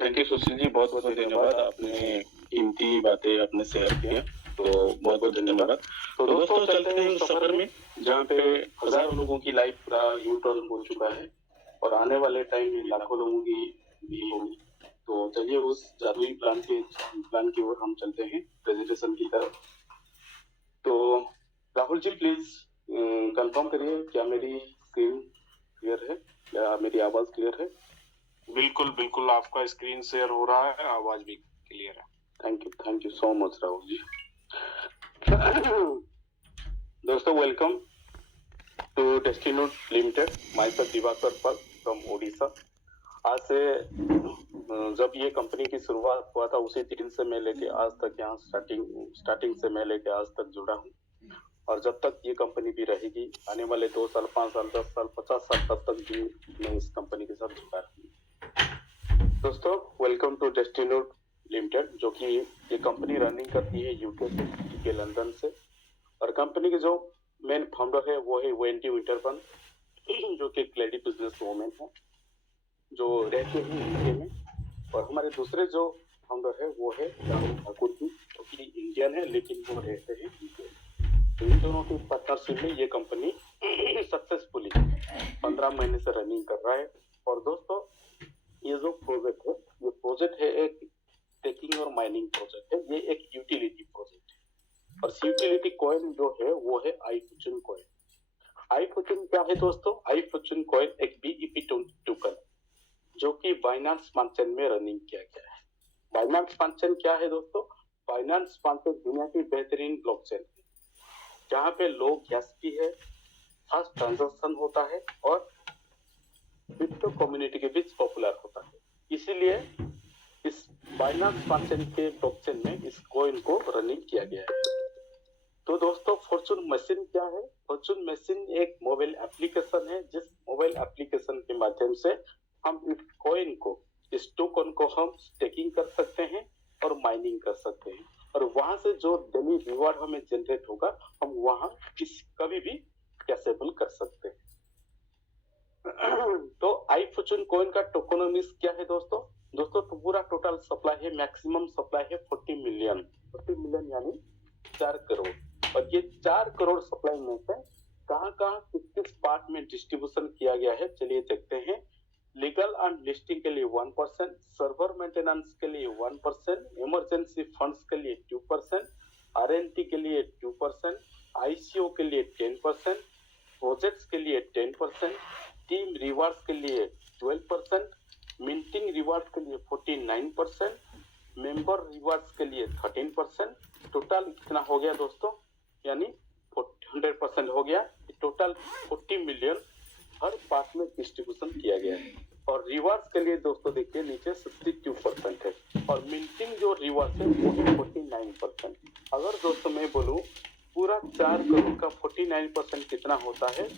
Thank you Sushil ji, बहुत बहुत धन्यवाद। आपने कीमती बातें आपने शेयर किया, तो बहुत बहुत धन्यवाद। तो दोस्तों चलते हैं उस सफर में जहाँ पे हजारों लोगों की लाइफ पूरा यू टर्न हो चुका है और आने वाले टाइम में लाखों लोगों की भी होगी। तो चलिए उस जादुई प्लान की ओर हम चलते हैं प्रेजेंटेशन की तरफ। तो राहुल जी प्लीज कंफर्म करिए क्या मेरी स्क्रीन क्लियर है या मेरी आवाज क्लियर है? बिल्कुल बिल्कुल, आपका स्क्रीन शेयर हो रहा है, आवाज भी क्लियर है। Thank you so much Rahul ji. दोस्तों welcome to Destinode limited, myself Diwakar Pal from Odisha. आज से जब ये कंपनी की शुरुआत हुआ था उसी दिन से मैं लेके आज तक यहाँ स्टार्टिंग से मैं लेके आज तक जुड़ा हूँ और जब तक ये कंपनी भी रहेगी आने वाले 2 साल 5 साल 10 साल 50 साल तब तक भी मैं इस कंपनी के साथ जुड़ा रहूंगी। दोस्तों वेलकम टू डेस्टिनोड लिमिटेड, जो कि ये कंपनी रनिंग करती है यूके से, लंदन से, और कंपनी के जो मेन फाउंडर है वो है वेंडी विंटरबर्न, जो कि एक लेडी बिजनेस वूमेन है जो रहते हैं यूके में। और हमारे दूसरे जो फाउंडर है वो है राहुल ठाकुर जी, जो कि इंडियन है लेकिन वो रहते हैं यूके। तो इन दोनों की पार्टनरशिप में ये कंपनी सक्सेसफुली 15 महीने से रनिंग कर रहा है। और दोस्तों ये जो प्रोजेक्ट है एक टेकिंग और माइनिंग प्रोजेक्ट है, ये एक यूटिलिटी प्रोजेक्ट है। और यूटिलिटी कॉइन जो है वो है आई फॉर्च्यून कॉइन। आई फॉर्च्यून क्या है दोस्तों? आई फॉर्च्यून कॉइन एक बीईपी टोकन जो कि बाइनेंस स्मार्ट चेन में रनिंग किया गया है। बाइनेंस स्मार्ट चेन क्या है दोस्तों? बाइनेंस स्मार्ट चेन दुनिया की बेहतरीन ब्लॉकचेन है जहाँ पे लो गैस की है, फास्ट ट्रांजैक्शन होता है और क्रिप्टो कम्युनिटी के बीच पॉपुलर होता है। इसीलिए इस बाइनेंस स्मार्ट चेन के ब्लॉकचेन में इस कॉइन को रनिंग किया गया है। तो दोस्तों फॉर्च्यून मशीन क्या है? फॉर्च्यून मशीन एक मोबाइल एप्लीकेशन है जिस मोबाइल एप्लीकेशन के माध्यम से हम इस कॉइन को, इस टोकन को हम स्टेकिंग कर सकते हैं और माइनिंग कर सकते हैं और वहां से जो डेली रिवॉर्ड हमें जनरेट होगा हम वहां कभी भी कैशेबल कर सकते हैं। तो आई फॉर्च्यून कॉइन का टोकोनोमिक्स क्या है दोस्तों? दोस्तों तो पूरा टोटल सप्लाई है, मैक्सिमम सप्लाई है 40 मिलियन यानी 4 करोड़। और ये 4 करोड़ सप्लाई में से कहाँ किस पार्ट में डिस्ट्रीब्यूशन किया गया है चलिए देखते हैं। लीगल एंड लिस्टिंग के लिए 1%, सर्वर मेंटेनेंस के लिए 1%, इमरजेंसी फंड्स के लिए 2%, आरएनटी के लिए 2%, आईसीओ के लिए 10%, प्रोजेक्ट्स के लिए 10%, टीम रिवार्ड्स के लिए 12%, मिंटिंग रिवार्ड्स के लिए 49%, मेंबर रिवार्ड्स के लिए 13%। टोटल कितना हो गया दोस्तों? यानी 100% हो गया। टोटल 40 मिलियन हर पार्ट में डिस्ट्रीब्यूशन किया गया है। और रिवार्ड्स के लिए दोस्तों देखिए नीचे 62% है और मिंटिंग जो रिवार्ड है वो है 49%। अगर दोस्तों मैं बोलूं पूरा 4 करोड़ का 49% कितना होता है?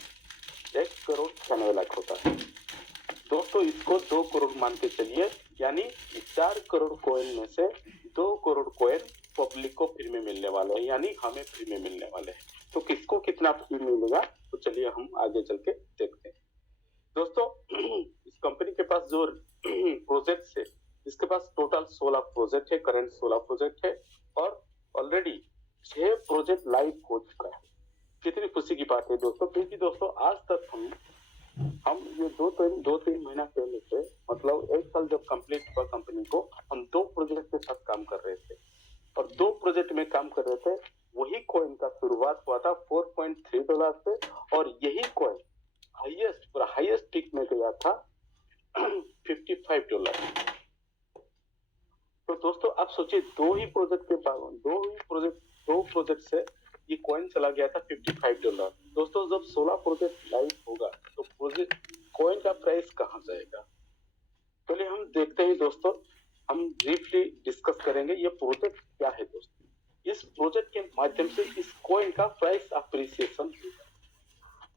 1 करोड़ 96 लाख होता है। दोस्तों इसको 2 करोड़ मान के चलिए, यानी 4 करोड़ कॉइन में से 2 करोड़ कॉइन पब्लिक को फ्री में मिलने वाले हैं, यानी हमें फ्री में मिलने वाले हैं। तो किसको कितना फ्री मिलेगा तो चलिए हम आगे चल के देखते हैं। दोस्तों इस कंपनी के पास जो प्रोजेक्ट है, इसके पास टोटल 16 प्रोजेक्ट है, करंट 16 प्रोजेक्ट है और ऑलरेडी 6 प्रोजेक्ट लाइव हो चुका है। कितनी खुशी की बात है दोस्तों, क्योंकि दोस्तों आज तक हम ये दो तीन महीना पहले से, मतलब 1 साल जब कंप्लीट हुआ कंपनी को, हम 2 प्रोजेक्ट के साथ काम कर रहे थे और 2 प्रोजेक्ट में काम कर रहे थे। वही कॉइन का शुरुआत हुआ था $4.3 से और यही कॉइन हाईएस्ट पीक में गया था $55। तो दोस्तों आप सोचिए दो प्रोजेक्ट से ये कॉइन चला गया था $55। दोस्तों जब 16 प्रोजेक्ट लाइव होगा तो प्रोजेक्ट कॉइन का प्राइस कहाँ जाएगा? चलिए हम देखते हैं दोस्तों, हम ब्रीफली डिस्कस करेंगे ये प्रोजेक्ट क्या है दोस्तों। इस प्रोजेक्ट के माध्यम से इस कॉइन का प्राइस अप्रिसिएशन होगा।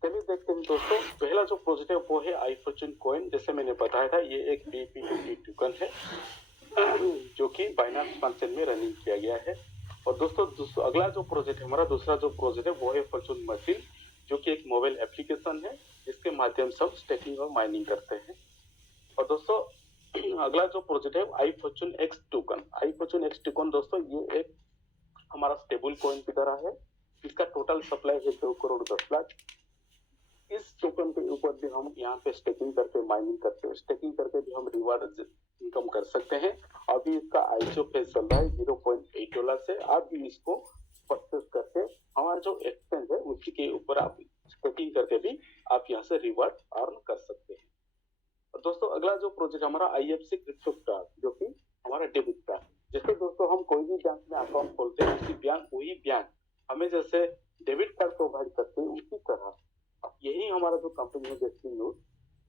चलिए देखते हैं दोस्तों, पहला जो प्रोजेक्ट है वो है आई फॉर्च्यून कॉइन। जैसे मैंने बताया था ये एक बीईपी टोकन है जो कि बाइनेंस स्मार्ट चेन में रनिंग किया गया है। और दोस्तों अगला जो प्रोजेक्ट है, हमारा दूसरा जो प्रोजेक्ट है वो है फॉर्च्यून मशीन, जो कि एक मोबाइल एप्लीकेशन है जिसके माध्यम से हम स्टेकिंग और माइनिंग करते हैं। और दोस्तों अगला जो प्रोजेक्ट है आई फॉर्चून एक्स टोकन। आई फॉर्चून एक्स टोकन दोस्तों ये एक हमारा स्टेबल कॉइन की तरह है। इसका टोटल सप्लाई है 2 करोड़ 10 लाख। इस टोकन के ऊपर भी हम यहाँ पे स्टेकिंग करके माइनिंग करके स्टेकिंग करके भी हम रिवार्ड इनकम कर सकते हैं। अभी इसका आईसीओ फेज चल रहा है $0.8 से। आप भी इसको परचेस करके हमारा जो एक्सचेंज है उसी के ऊपर आप स्टेकिंग करके भी आप यहाँ से रिवार्ड अर्न कर सकते हैं। और दोस्तों अगला जो प्रोजेक्ट हमारा IFC क्रिप्टो स्टार, जो कि हमारा डेबिट कार्ड। जैसे दोस्तों हम कोई भी बैंक में अकाउंट खोलते हैं वही बैंक हमें जैसे डेबिट कार्ड प्रोवाइड करते हैं, उसी तरह यही हमारा जो कंपनी है डेस्टिनोड,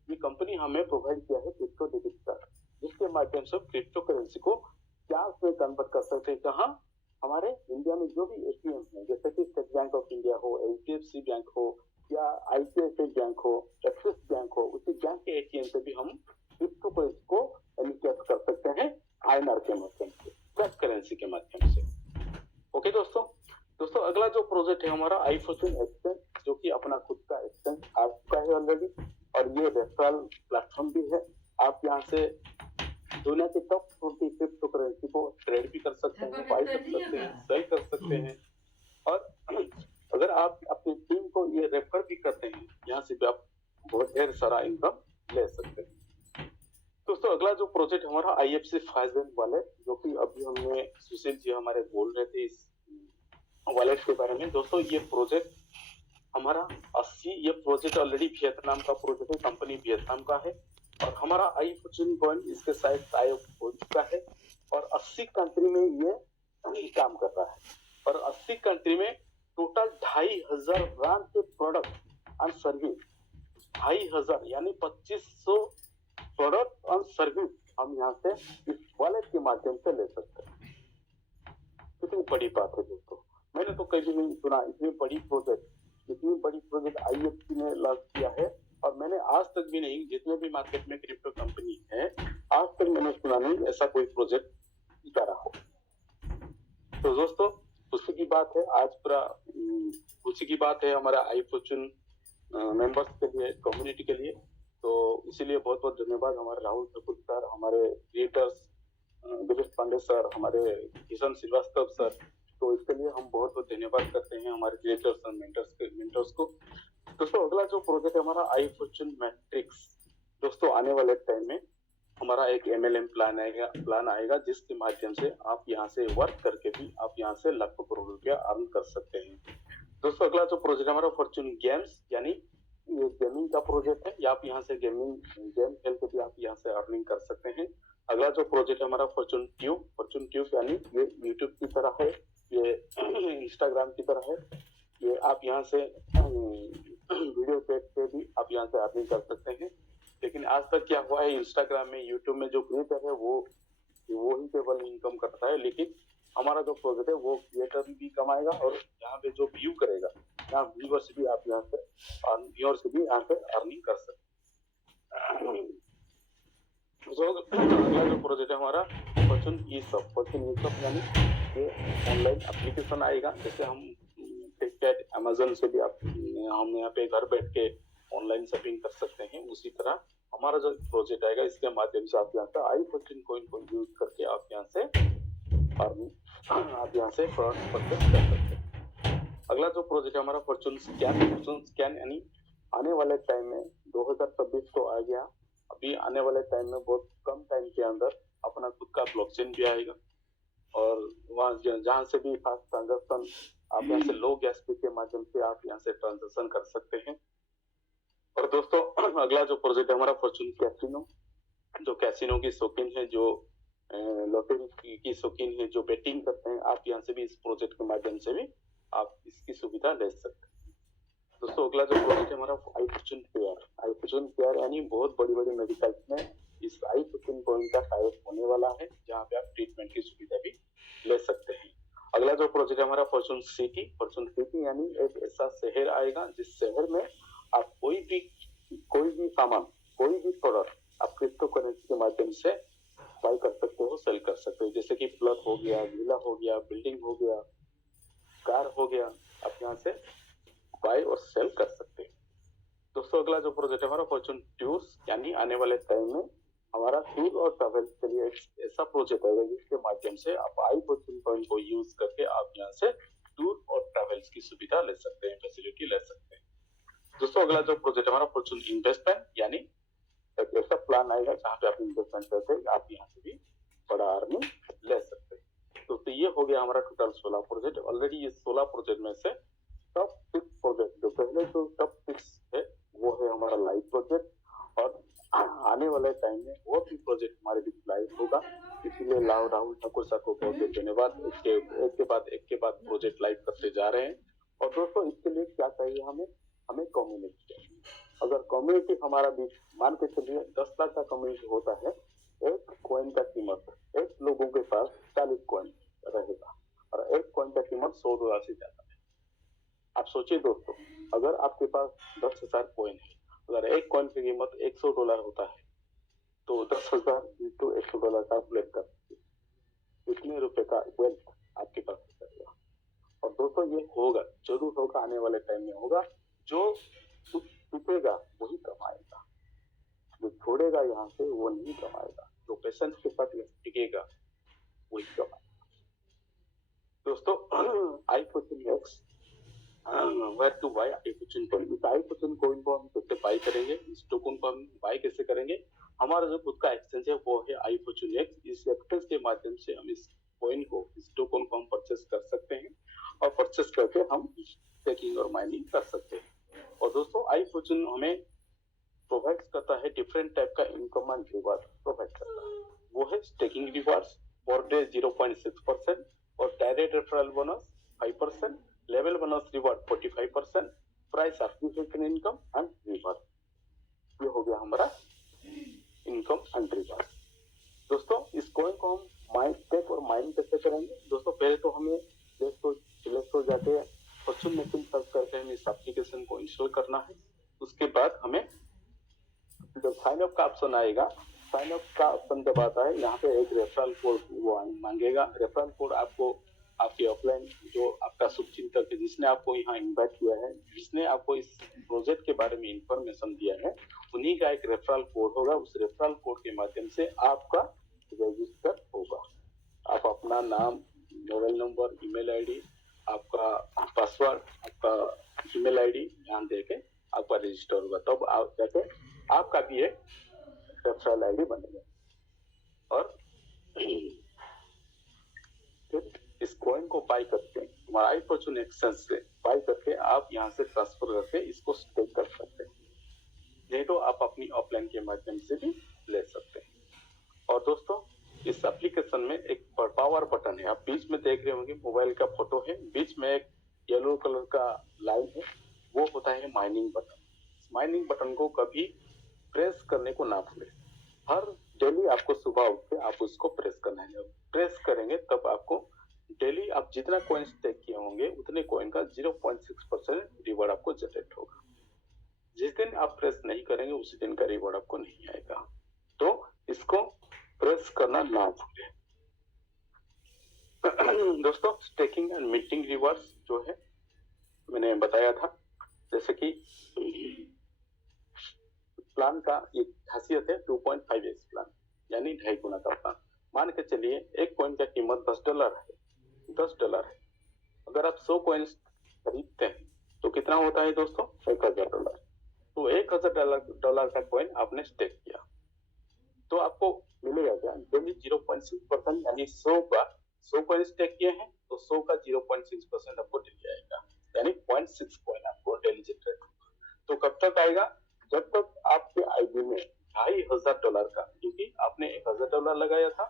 ये कंपनी हमें प्रोवाइड किया है क्रिप्टो डेबिट कार्ड, जिसके माध्यम से क्रिप्टो करेंसी को कैश में कन्वर्ट कर सकते हैं। कहाँ? हमारे इंडिया में जो भी एटीएम है, जैसे कि स्टेट बैंक ऑफ इंडिया हो, HDFC बैंक हो या ICICI बैंक हो, एक्सिस बैंक हो, उसी बैंक के एटीएम से भी हम क्रिप्टो करेंसी को एमिट कर सकते हैं INR के माध्यम से, कैश करेंसी के माध्यम से। ओके दोस्तों अगला जो प्रोजेक्ट है हमारा आई फॉर्चून एक्सचेंज, जो कि अपना खुद का एक्सचेंज आ चुका है ऑलरेडी, और ये रेफरल प्लेटफॉर्म भी है। आप यहाँ से दुनिया के टॉप 20 क्रिप्टो करेंसी को ट्रेड भी कर सकते हैं, बाई कर सकते हैं, सेल कर सकते हैं। और अगर आप अपनी टीम को ये रेफर भी करते हैं, यहाँ से भी आप बहुत ढेर सारा इनकम ले सकते हैं। दोस्तों अगला जो प्रोजेक्ट हमारा IFC फाइजेंट वॉलेट, जो कि अभी हमने सुशील जी हमारे बोल रहे थे इस वॉलेट के बारे में। दोस्तों ये प्रोजेक्ट हमारा 80, ये प्रोजेक्ट ऑलरेडी वियतनाम का प्रोजेक्ट है, कंपनी वियतनाम का है, और हमारा आई फॉर्चून कॉइन इसके साइड टाई हो चुका है, और 80 कंट्री में ये काम कर रहा है। और 80 कंट्री में टोटल 2500 ब्रांड के प्रोडक्ट एंड सर्विस, 2500 यानी 2500 प्रोडक्ट और सर्विस हम यहाँ से इस वॉलेट के माध्यम से ले सकते हैं। कितनी बड़ी बात है दोस्तों, मैंने तो कभी नहीं सुना इतनी बड़ी प्रोजेक्ट IFC ने लॉन्च किया है। और मैंने आज तक भी नहीं, जितने भी मार्केट में क्रिप्टो कंपनी है, आज तक मैंने सुना नहीं ऐसा कोई प्रोजेक्ट करा हो। तो दोस्तों खुशी की बात है, आज पूरा खुशी की बात है हमारा आई फॉर्चून मेंबर्स के लिए, कम्युनिटी के लिए। तो इसीलिए बहुत बहुत धन्यवाद हमारे राहुल ठाकुर सर, हमारे क्रिएटर्स दिलीप पांडे सर, हमारे किशन श्रीवास्तव सर। तो इसके लिए हम बहुत बहुत धन्यवाद करते हैं हमारे क्रिएटर्स और मेंटर्स को। दोस्तों अगला जो प्रोजेक्ट है हमारा आई फॉर्चून मैट्रिक्स। दोस्तों आने वाले टाइम में हमारा एक MLM प्लान आएगा जिसके माध्यम से आप यहाँ से वर्क करके भी आप यहाँ से लाखों करोड़ रुपया अर्न कर सकते हैं। दोस्तों अगला जो प्रोजेक्ट हमारा फॉर्चून गेम्स, यानी ये गेमिंग का प्रोजेक्ट है, या आप यहाँ से गेम खेल के भी आप यहाँ से अर्निंग कर सकते हैं। अगला जो प्रोजेक्ट है हमारा फॉर्चून ट्यूब यानी ये यूट्यूब की तरह है, ये इंस्टाग्राम की तरह है, ये आप यहाँ से वीडियो देख के भी आप यहाँ से अर्निंग कर सकते हैं। लेकिन आज तक क्या हुआ है, इंस्टाग्राम में, यूट्यूब में जो क्रिएटर है वो ही केवल इनकम करता है, लेकिन हमारा जो प्रोजेक्ट है वो क्रिएटर भी कमाएगा, और यहाँ पे जो व्यू करेगा, यहाँ व्यूअर्स भी आप यहाँ से अर्निंग कर सकते हैं। अगला जो प्रोजेक्ट है हमारा फॉर्चून ई शॉप यानी ये ऑनलाइन एप्लीकेशन आएगा। जैसे हम फ्लिपकार्ट, अमेजन से भी हम यहाँ पे घर बैठ के ऑनलाइन शॉपिंग कर सकते हैं, उसी तरह हमारा जो प्रोजेक्ट आएगा इसके माध्यम से आप यहाँ से आई फॉर्चून कॉइन को यूज करके आप यहाँ से प्रोडक्ट परचेस कर सकते हैं। अगला जो प्रोजेक्ट है हमारा फॉर्चून स्कैन यानी आने वाले टाइम में 2026 तो आ गया, अभी आने वाले टाइम में बहुत कम टाइम के अंदर अपना खुद का ब्लॉकचेन भी आएगा, और वहाँ जहाँ से भी फास्ट ट्रांजेक्शन आप यहाँ से लो गैस फी के माध्यम से आप यहाँ से ट्रांजेक्शन कर सकते हैं। और दोस्तों अगला जो प्रोजेक्ट है हमारा फॉर्चून कैसीनो, जो कैसीनो की शौकीन है, जो लॉटरी की शौकीन है, जो बेटिंग करते हैं, आप यहाँ से भी इस प्रोजेक्ट के माध्यम से भी आप इसकी सुविधा ले सकते हैं। दोस्तों अगला जो प्रोजेक्ट है हमारा आई फॉर्चून केयर यानी बहुत बड़ी बड़ी मेडिकल में इस आई फॉर्चून कॉइन का टाइप होने वाला है, जहाँ पे आप ट्रीटमेंट की सुविधा भी ले सकते हैं। अगला जो प्रोजेक्ट है हमारा फॉर्चून सिटी यानी एक ऐसा शहर आएगा जिस शहर में आप कोई भी सामान, कोई भी प्रोडक्ट आप क्रिप्टो करेंसी के माध्यम से बाय कर सकते हो, सेल कर सकते हो। जैसे कि प्लॉट हो गया, विला हो गया, बिल्डिंग हो गया, कार हो गया, आप यहाँ से बाय और सेल कर सकते हैं। दोस्तों अगला जो प्रोजेक्ट है हमारा फॉर्चून ट्यूब्स यानी आने वाले टाइम में हमारा टूर और ट्रैवल के लिए एक ऐसा प्रोजेक्ट है जिसके माध्यम से आप आई फॉर्चून कॉइन को यूज करके आप यहाँ से टूर और ट्रैवल्स की सुविधा ले सकते हैं, फैसिलिटी ले सकते हैं। दोस्तों अगला जो प्रोजेक्ट हमारा फॉर्चून इन्वेस्टमेंट, यानी एक ऐसा प्लान आएगा जहाँ पे आप इन्वेस्टमेंट करके आप यहाँ से भी बड़ा अर्निंग ले सकते हैं। तो ये हो गया हमारा टोटल 16 प्रोजेक्ट। ऑलरेडी ये 16 प्रोजेक्ट में से टॉप 6 प्रोजेक्ट जो पहले जो टॉप 6 है वो है हमारा लाइव प्रोजेक्ट, और आने वाले टाइम में वो भी प्रोजेक्ट हमारे बीच लाइव होगा। इसीलिए राहुल ठाकुर साहब को बहुत बहुत धन्यवाद। एक के बाद प्रोजेक्ट लाइव करते जा रहे हैं। और दोस्तों इसके लिए क्या चाहिए हमें कम्युनिटी चाहिए। अगर कम्युनिटी हमारा बीच मान के चलिए 10 लाख का कम्युनिटी होता है, एक कॉइन का कीमत एक लोगों के पास 40 कॉइन रहेगा और एक कॉइन का कीमत $100 से ज्यादा है। आप सोचिए दोस्तों, अगर आपके पास 10,000 कॉइन है, अगर एक कॉइन की कीमत $100 होता है तो 10,000 इंटू $100 कैलकुलेट कर कितने रुपए का वेल्थ आपके पास रहेगा। और दोस्तों ये होगा, जरूर होगा, आने वाले टाइम में होगा। जो सीखेगा वही कमाएगा, जो छोड़ेगा यहाँ से वो नहीं कमाएगा, जो पेशेंस के साथ टिकेगा वही कमाएगा। दोस्तों I Fortune next where to buy I Fortune coin. इस आई फॉर्चून कॉइन को हम कैसे बाय करेंगे, इस टोकन को हम बाय कैसे करेंगे। हमारा जो खुद का एक्सचेंज है वो है आई फॉर्चून एक्स। इस एक्सचेंज के माध्यम से हम इस कॉइन को, इस टोकन को हम परचेस कर सकते हैं और परचेस करके हम स्टेकिंग और माइनिंग कर सकते हैं। और दोस्तों आई फॉर्चून हमें प्रोवाइड करता है डिफरेंट टाइप का इनकम एंड रिवार्ड प्रोवाइड करता है। वो है स्टेकिंग रिवार्ड्स पर डे 0.6% और direct referral bonus 5%, level bonus reward 45%, price application income and reward. ये हो गया हमारा इनकम एंड रिवार्ड। दोस्तों इस कॉइन को हम स्टेक और माइन कैसे करेंगे। दोस्तों पहले तो हमें प्ले स्टोर जाके फॉर्चून मशीन सर्च करके हमें इस एप्लीकेशन को इंस्टॉल करना है। उसके बाद हमें जब साइन अप का ऑप्शन आएगा, साइन अप का ऑप्शन जब आता है यहाँ पे एक रेफरल कोड वो मांगेगा। रेफरल कोड आपको आपके ऑफलाइन जो आपका शुभचिंतक है, जिसने आपको यहाँ इनवाइट किया है, जिसने आपको इस प्रोजेक्ट के बारे में इंफॉर्मेशन दिया है, उन्हीं का एक रेफरल कोड होगा। उस रेफरल कोड के माध्यम से आपका रजिस्टर होगा। आप अपना नाम, मोबाइल नंबर, ईमेल आईडी, आपका पासवर्ड, आपका ईमेल आईडी ध्यान देके आपका रजिस्टर होगा। तब आप जाके आपका भी एक रेफरल आईडी बनेगा। और इस कॉइन को बाय करके हमारा आई फॉर्चून एक्सचेंज से बाय करके आप यहाँ से ट्रांसफर करके इसको स्टेक कर सकते हैं। नहीं तो आप अपनी ऑफलाइन के माध्यम से भी ले सकते हैं। और दोस्तों इस एप्लीकेशन में एक पावर बटन है, आप बीच में देख रहे होंगे मोबाइल का फोटो है, बीच में एक येलो कलर का लाइन है, वो होता है माइनिंग बटन। माइनिंग बटन को कभी प्रेस करने को ना भूलें। हर डेली आपको सुबह उठ के आप उसको प्रेस करना है। प्रेस करेंगे तब आपको डेली आप जितना कॉइन स्टेक किए होंगे उतने कॉइन का 0.6% रिवॉर्ड आपको जनरेट होगा। जिस दिन आप प्रेस नहीं करेंगे उसी दिन का रिवॉर्ड आपको नहीं आएगा। तो इसको प्रेस करना ना भूलें। दोस्तों स्टेकिंग एंड मिंटिंग रिवॉर्ड्स जो है मैंने बताया था, जैसे कि प्लान का एक खासियत है 2.5x प्लान, यानी 2.5 गुना का प्लान। मान के चलिए एक कॉइन का कीमत $10 है, $10 है। अगर आप 100 कॉइन खरीदते हैं तो कितना होता है दोस्तों, $1,000। तो $1,000 का कॉइन आपने स्टेक किया तो आपको मिलेगा क्या, डेली 0.6%, यानी 100 कॉइन स्टेक किए हैं तो 100 का 0.6% आपको डेली आएगा, यानी 0.6 कॉइन आपको डेली जनरेट होगा। तो कब तक आएगा, जब तक आपके आईडी में $2,500 का, क्योंकि आपने $1,000 लगाया था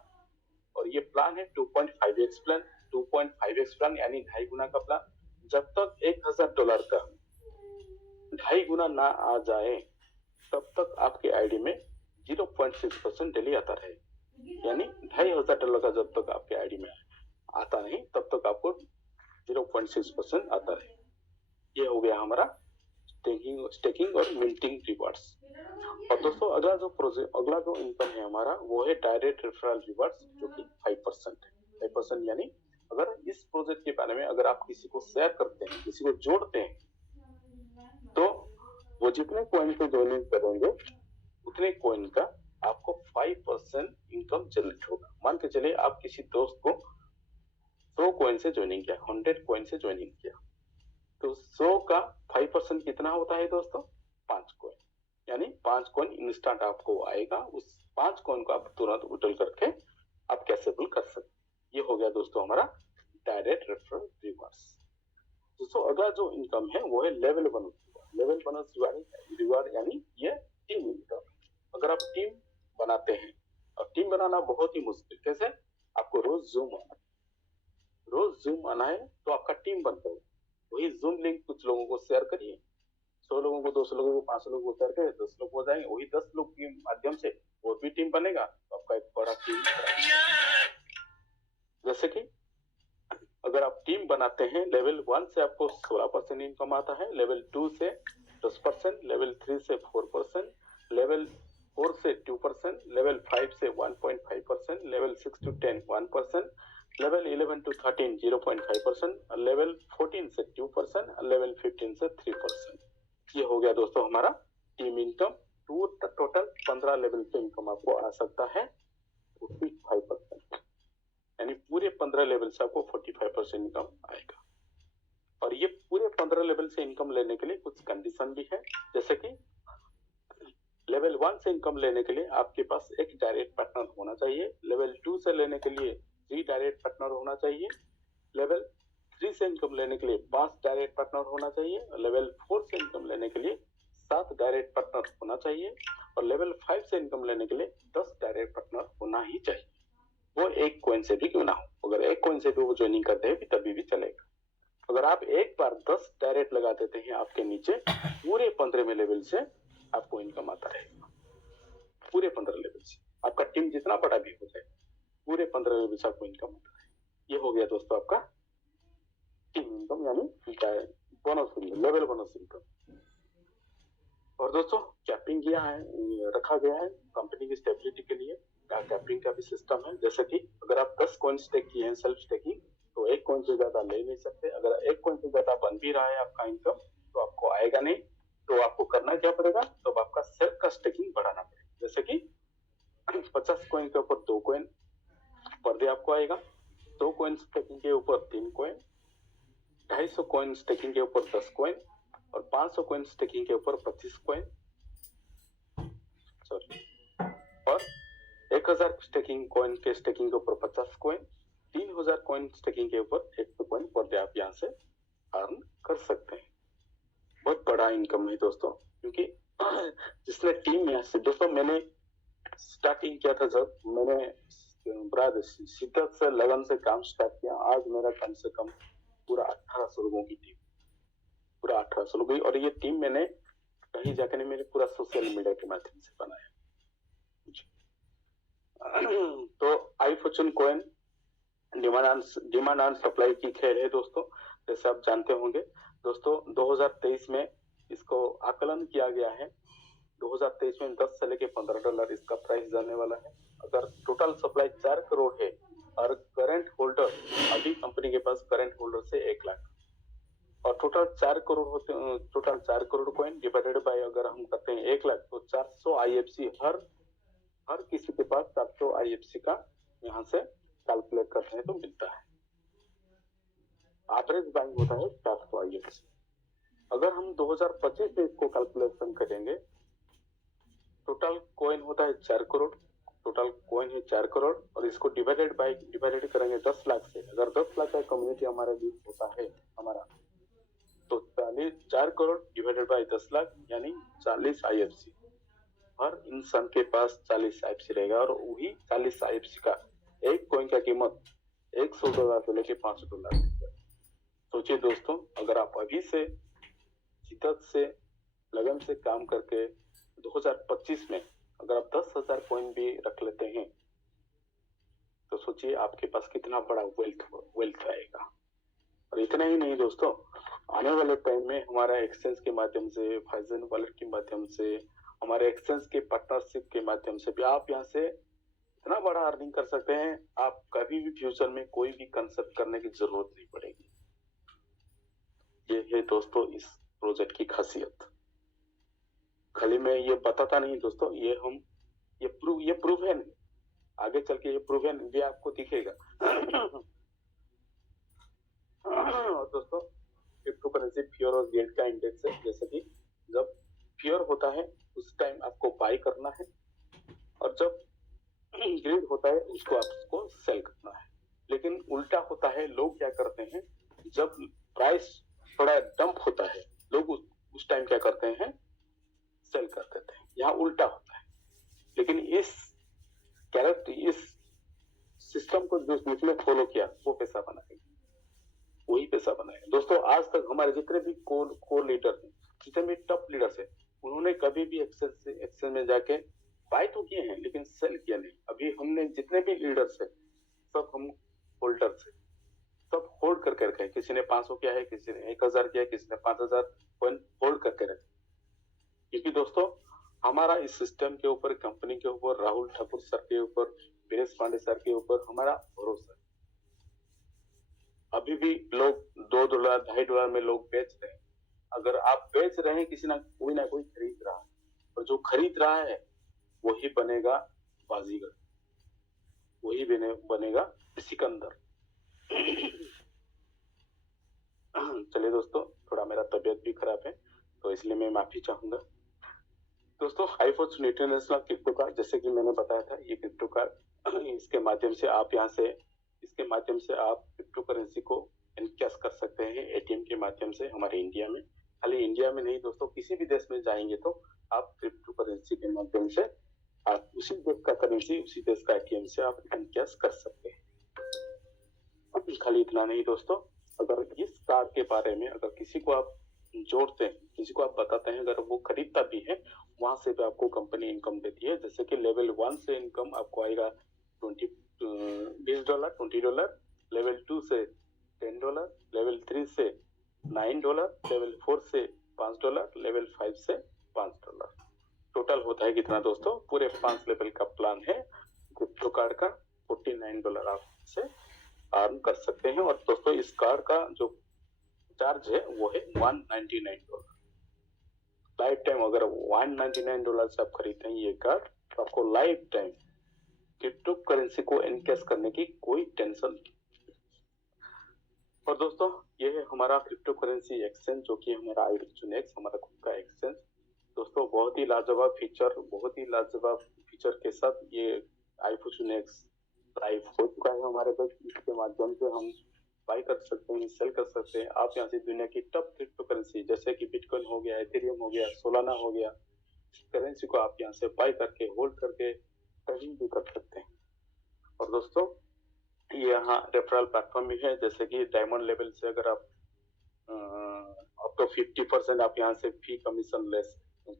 और ये प्लान है 2.5x प्लान, 2.5x प्लान यानी 2.5 गुना का प्लान। जब तक $1,000 का 2.5 गुना ना आ जाए तब तक आपके आईडी में 0.6% डेली आता रहे, यानी $2,500 का जब तक आपके आईडी में आता नहीं तब तक आपको 0.6% आता रहे। ये हो गया हमारा स्टेकिंग और मिंटिंग रिवार्ड्स। और दोस्तों अगला जो इनकम है हमारा वो है डायरेक्ट रेफरल रिवार्ड्स, जो कि 5% है। 5% यानी अगर इस प्रोजेक्ट के बारे में अगर आप किसी को शेयर करते हैं, किसी को जोड़ते हैं, तो वो जितने कॉइन को ज्वाइनिंग करेंगे उतने कॉइन का आपको 5% इनकम जनरेट होगा। मान के चलिए आप किसी दोस्त को 100 कॉइन से ज्वाइनिंग किया, 100 कॉइन से ज्वाइनिंग किया, तो 100 का 5% कितना होता है दोस्तों? 5 कॉइन। यानी 5 कॉइन इंस्टेंट आपको आएगा, उस 5 कॉइन को आप तुरंत उठल करके आप कैशेबल कर सकते। ये हो गया दोस्तों हमारा डायरेक्ट रेफरल रिवार्ड्स। दोस्तों अगला जो इनकम है वो है level bonus. Level bonus reward यानी ये टीम इनकम। अगर आप टीम बनाते हैं, और टीम बनाना बहुत ही मुश्किल, कैसे? आपको रोज जूम आना है तो आपका टीम बनता है। वही जूम लिंक कुछ लोगों को शेयर करिए, 100 लोगों को, 200 लोगों को, 500 लोगों को शेयर करिए, 10 लोग हो जाएंगे। वही 10 लोग के माध्यम से और भी टीम बनेगा तो आपका एक बड़ा टीम। जैसे कि अगर आप टीम बनाते हैं, लेवल 1 से आपको 16% इनकम आता है, लेवल 2 से 10%, लेवल 3 से 4%, लेवल 4 से 2%, लेवल 5 से 1.5%, level 6 to 10 1%, level 11 to 13 0.5%, level 14 से 2%, लेवल 15 से 3%। ये हो गया दोस्तों हमारा टीम इनकम। टोटल 15 लेवल पे इनकम आपको आ सकता है 45%, यानी पूरे 15 लेवल से आपको 45% इनकम आएगा। और ये पूरे 15 लेवल से इनकम लेने के लिए कुछ कंडीशन भी है, जैसे कि लेवल 1 से इनकम लेने के लिए आपके पास एक डायरेक्ट पार्टनर होना चाहिए, लेवल 2 से लेने के लिए 3 डायरेक्ट पार्टनर होना चाहिए, लेवल 3 से इनकम लेने के लिए 5 डायरेक्ट पार्टनर होना चाहिए, और लेवल 4 से इनकम लेने के लिए 7 डायरेक्ट पार्टनर होना चाहिए, और लेवल 5 से इनकम लेने के लिए 10 डायरेक्ट पार्टनर होना ही चाहिए। वो एक कॉइन से भी क्यों ना हो, अगर एक कॉइन से भी वो ज्वाइनिंग करते हैं तभी भी चलेगा। अगर आप एक बार 10 डायरेक्ट लगा देते हैं आपके नीचे, पूरे 15 लेवल से आपको इनकम आता रहेगा। पूरे 15 लेवल से आपका टीम जितना बड़ा भी हो जाए, पूरे 15 लेवल से आपको इनकम आता है। ये हो गया दोस्तों आपका टीम इनकम, यानी bonus income, level bonus income. और दोस्तों कैपिंग किया है, रखा गया है कंपनी की स्टेबिलिटी के लिए। कैपिंग का भी सिस्टम है, जैसे कि अगर आप 10 कॉइन स्टेक किए हैं सेल्फ स्टेकिंग, तो एक कॉइन से ज्यादा ले नहीं सकते। अगर एक कॉइन से ज्यादा बन भी रहा है आपका इनकम तो आपको आएगा नहीं। तो आपको करना क्या पड़ेगा, तो आपका सेल्फ का स्टेकिंग बढ़ाना पड़ेगा। जैसे कि 50 कॉइन के ऊपर 2 कॉइन पर डे आपको आएगा, 100 कॉइन स्टेकिंग के ऊपर 3 कॉइन, 250 कॉइन स्टेकिंग के ऊपर 10 कॉइन, और 500 कॉइन स्टेकिंग के ऊपर 25 कॉइन, सॉरी, और 1000 स्टेकिंग कॉइन के स्टेकिंग के ऊपर 50 कॉइन, 3000 कॉइन स्टेकिंग के ऊपर 100 कॉइन पर डे आप यहाँ से अर्न कर सकते हैं। बहुत बड़ा इनकम है दोस्तों, क्योंकि जिसने टीम यहाँ से, दोस्तों मैंने स्टार्टिंग किया था, जब मैंने बड़ा शिद्दत से लगन से काम स्टार्ट किया, आज मेरा कम से कम पूरा 1800 लोगों की टीम, पूरा 1800 लोगों की। और ये टीम मैंने कहीं जाकर नहीं, मेरे पूरा सोशल मीडिया के माध्यम से बनाया। तो I Fortune coin demand and supply की खेल है दोस्तों, जैसे आप जानते होंगे। दोस्तों 2023 में इसको आकलन किया गया है, 2023 में 10 से लेके $15 इसका प्राइस जाने वाला है। अगर टोटल सप्लाई 4 करोड़ है और करंट होल्डर, अभी कंपनी के पास करंट होल्डर से 1 लाख, और टोटल 4 करोड़ होते, total 4 crore coin divided by अगर हम करते हैं 1 लाख, तो 400 IFC हर किसी के पास 400 IFC का यहाँ से कैलकुलेट करते हैं तो मिलता है। एवरेज बाइंग होता है 400 IFC। अगर हम 2025 से इसको कैलकुलेशन करेंगे, टोटल कॉइन होता है 4 करोड़, टोटल कॉइन है 4 करोड़, और इसको डिवाइडेड करेंगे 10 लाख से। अगर 10 लाख का कम्युनिटी हमारे बीच होता है हमारा, तो 4 करोड़ डिवाइडेड बाय 10 लाख यानी 40 IFC। हर इंसान के पास 40 IFC रहेगा, और वही 40 IFC का एक कॉइन का कीमत $100 से लेके $500 है। सोचिए दोस्तों, अगर आप अभी से शिद्दत से लगन से काम करके 2025 में अगर आप 10,000 कॉइन भी रख लेते हैं, तो सोचिए आपके पास कितना बड़ा वेल्थ आएगा। और इतना ही नहीं दोस्तों, आने वाले टाइम में हमारा एक्सचेंज के माध्यम से, फाइजन वॉलेट के माध्यम से, हमारे एक्सचेंज के पार्टनरशिप के माध्यम से भी आप यहाँ से इतना बड़ा अर्निंग कर सकते हैं, आप कभी भी फ्यूचर में कोई भी कंसेप्ट करने की जरूरत नहीं पड़ेगी। ये है दोस्तों इस प्रोजेक्ट की खासियत। खाली मैं ये बताता नहीं दोस्तों, ये हम ये प्रूव है नहीं, आगे चल के ये प्रूव है नहीं भी आपको दिखेगा। और दोस्तों क्रिप्टो करेंसी फ्योर और गिल्ड का इंडेक्स है, जैसे कि जब फ्योर होता है उस टाइम आपको बाय करना है, और जब गिल्ड होता है उसको आपको सेल करना है। लेकिन उल्टा होता है, लोग क्या करते हैं, जब प्राइस थोड़ा डंप होता है लोग उस टाइम क्या करते हैं, सेल कर देते हैं। यहाँ उल्टा होता है। लेकिन इस सिस्टम को जिसने फॉलो किया वो पैसा बनाएगा, वही पैसा बनाएगा। दोस्तों आज तक हमारे जितने भी कोर लीडर हैं, जितने भी टॉप लीडर्स हैं, उन्होंने कभी भी एक्सेस में जाके बाय तो किए हैं लेकिन सेल किया नहीं। अभी हमने जितने भी लीडर्स हैं सब हम होल्डर्स हैं, सब होल्ड करके रखे। किसी ने 500 किया है, किसी ने 1000 किया है, किसी ने 5000 होल्ड करके रखे। क्योंकि दोस्तों हमारा इस सिस्टम के ऊपर, कंपनी के ऊपर, राहुल ठाकुर सर के ऊपर, वीरेश पांडे सर के ऊपर हमारा भरोसा है। अभी भी लोग $2, $2.5 में लोग बेच रहे हैं। अगर आप बेच रहे हैं, किसी ना कोई खरीद रहा है, और जो खरीद रहा है वही बनेगा बाजीगर, वही बनेगा सिकंदर। चलिए दोस्तों, थोड़ा मेरा तबीयत भी खराब है तो इसलिए मैं माफी चाहूंगा। दोस्तों iFortune इंटरनेशनल क्रिप्टो कार्ड, जैसे कि मैंने बताया था, ये क्रिप्टो कार्ड इसके माध्यम से आप क्रिप्टो करेंसी को एनकैश कर सकते हैं एटीएम के माध्यम से हमारे इंडिया में। खाली इंडिया में नहीं दोस्तों, किसी भी देश में जाएंगे तो आप क्रिप्टो करेंसी के माध्यम से आप उसी देश का करेंसी, उसी देश का एटीएम से आप एनकैश कर सकते हैं। खाली इतना नहीं दोस्तों, अगर इस कार्ड के बारे में अगर किसी को आप जोड़ते हैं, किसी को आप बताते हैं, अगर वो खरीदता भी है, वहां से भी आपको कंपनी इनकम देती है। जैसे कि लेवल 1 से इनकम आपको आएगा $20, $20, लेवल 2 से $10, लेवल 3 से $9, लेवल 4 से $5, लेवल 5 से $5। टोटल होता है कितना दोस्तों, पूरे 5 लेवल का प्लान है क्रिप्टो कार्ड का। $49 आप से अर्न कर सकते हैं। और दोस्तों इस कार्ड का जो चार्ज है वो है $199। लाइफ टाइम अगर $199 से आप खरीदते हैं ये कार्ड, तो आपको लाइफ टाइम क्रिप्टो करेंसी को एनकैश करने की कोई टेंशन नहीं। और दोस्तों ये है हमारा क्रिप्टो करेंसी एक्सचेंज, जो कि हमारा iFortune X, हमारा खुद का एक्सचेंज। दोस्तों बहुत ही लाजवाब फीचर के साथ ये iFortune X लाइव हो चुका है हमारे पास। इसके माध्यम से हम बाय कर सकते हैं, सेल कर सकते हैं। आप यहाँ से दुनिया की टॉप क्रिप्टो करेंसी जैसे कि बिटकॉइन हो गया, एथेरियम हो गया, सोलाना हो गया, करेंसी को आप यहाँ से बाय करके, होल्ड करके ट्रेडिंग भी कर सकते हैं। और दोस्तों ये यहाँ रेफरल प्लेटफॉर्म भी है, जैसे कि डायमंड लेवल से अगर आप अब तो 50% आप यहाँ से फी कमीशन लेस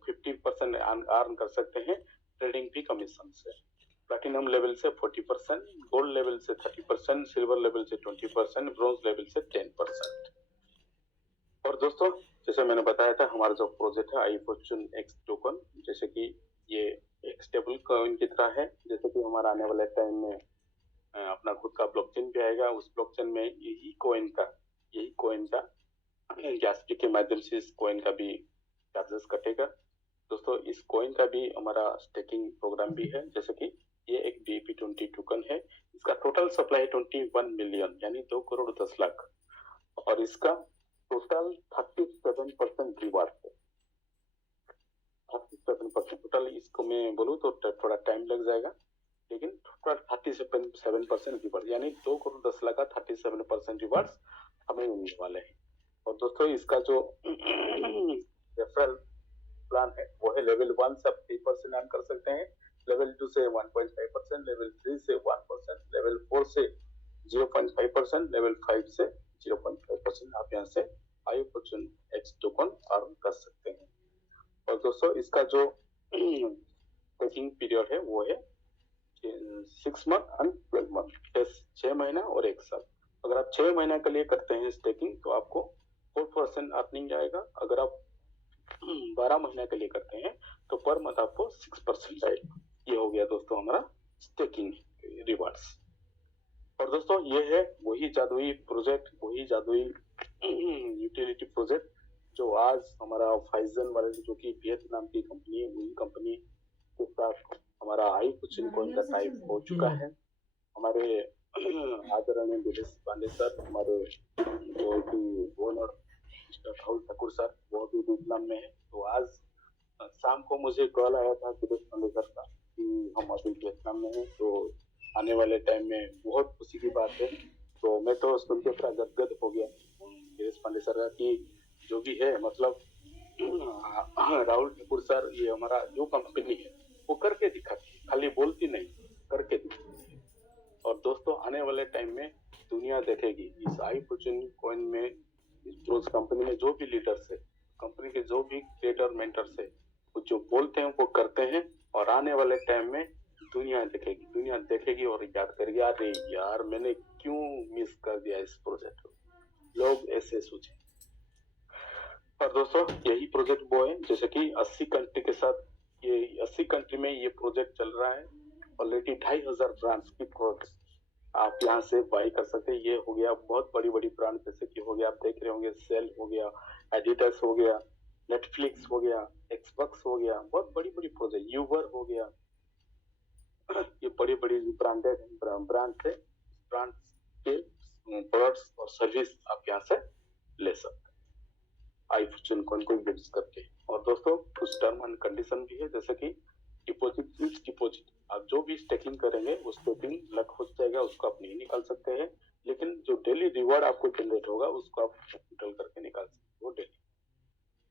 50% अर्न कर सकते हैं ट्रेडिंग फी कमीशन से। प्लैटिनम लेवल से 40%, गोल्ड लेवल से 30%, सिल्वर लेवल से 20%, ब्रॉन्ज लेवल से 10%। और दोस्तों जैसे मैंने बताया था, हमारा जो प्रोजेक्ट है iFortune X टोकन, जैसे कि ये एक स्टेबल कॉइन की तरह है। जैसे कि हमारा आने वाले टाइम में अपना खुद का ब्लॉकचेन भी आएगा, उस ब्लॉकचेन में यही कॉइन का गैस फी के माध्यम से इस कॉइन का भी चार्जेस कटेगा। दोस्तों इस कॉइन का भी हमारा स्टेकिंग प्रोग्राम भी है। जैसे कि ये एक BEP20 टोकन है, इसका टोटल सप्लाई है 21 मिलियन, यानी 2 करोड़ 10 लाख, और इसका टोटल 37% रिवार्ड है। 37% टोटल, इसको मैं बोलूँ तो थोड़ा टाइम लग जाएगा, लेकिन टोटल 37% रिवार्ड, यानी 2 करोड़ 10 लाख का 37% रिवार्ड हमें मिलने वाले हैं। और दोस्तों इसका जो रेफरल प्लान है वो है लेवल 1 से आप 3% अर्न कर सकते हैं, लेवल 2 से 1.5%, लेवल 3 से 1%, लेवल 4 से 0.5%, लेवल 5 से 0.5% आप यहाँ से iFortune X टोकन अर्न कर सकते हैं। और दोस्तों इसका जो टेकिंग पीरियड है वो है 6 मंथ एंड 12 मंथ, 6 महीना और 1 साल। अगर आप 6 महीना के लिए करते हैं स्टेकिंग तो आपको 4% अर्निंग आएगा। अगर आप 12 महीना के लिए करते हैं तो पर मंथ आपको 6% आएगा। ये हो गया दोस्तों हमारा स्टेकिंग रिवार्ड्स। और दोस्तों ये है वही जादुई प्रोजेक्ट, वही जादुई यूटिलिटी प्रोजेक्ट जो आज हमारा फाइजन वाले, जो कि वियतनाम की कंपनी है, वही कंपनी के साथ हमारा आई फॉर्च्यून कॉइन का टाइप हो चुका है। हमारे आदरणीय दिनेश पांडे सर, हमारे जो कि owner mister Rahul Thakur sir, वो भी वियतनाम में है। तो आज शाम को मुझे कॉल आया था दिनेश पांडे सर का कि हम अभी वियतनाम में हैं, तो आने वाले टाइम में बहुत खुशी की बात है। तो मैं तो सुन के पूरा गदगद हो गया दिनेश पांडे सर का कि जो भी है मतलब राहुल ठाकुर सर, ये हमारा जो कंपनी है वो करके दिखाती है, खाली बोलती नहीं, करके दिखाती है। और दोस्तों आने वाले टाइम में दुनिया देखेगी इस आई फॉर्च्यून कॉइन में, इस कंपनी में जो भी लीडर्स है, कंपनी के जो भी क्रिएटर मेंटर्स है, वो जो बोलते हैं वो करते हैं। और आने वाले टाइम में दुनिया देखेगी और याद करेगी, अरे यार मैंने क्यों मिस कर दिया इस प्रोजेक्ट को, लोग ऐसे सोचे। और दोस्तों यही प्रोजेक्ट वो है जैसे कि 80 कंट्री के साथ, ये 80 कंट्री में ये प्रोजेक्ट चल रहा है। ऑलरेडी 2500 ब्रांड्स की प्रोडक्ट्स आप यहाँ से बाई कर सकते हैं। ये हो गया बहुत बड़ी बड़ी ब्रांड, जैसे कि हो गया आप देख रहे होंगे सेल हो गया, एडिडास हो गया, नेटफ्लिक्स हो गया, एक्सबॉक्स हो गया, बहुत बड़ी बड़ी प्रोजेक्ट, यूबर हो गया। ये बड़ी बड़ी ब्रांडेड ब्रांड है, ब्रांड के प्रोडक्ट्स और सर्विस आप यहाँ से ले सकते हैं आई फॉर्च्यून कॉइन को यूज करके। और दोस्तों कुछ टर्म एंड कंडीशन भी है, जैसे कि डिपॉजिट, फिक्स डिपॉजिट, आप जो भी स्टेकिंग करेंगे वो स्टेकिंग लक हो जाएगा, उसको आप नहीं निकाल सकते हैं, लेकिन जो डेली रिवॉर्ड आपको जनरेट होगा उसको आप विड्रॉल करके निकाल सकते हैं वो डेली।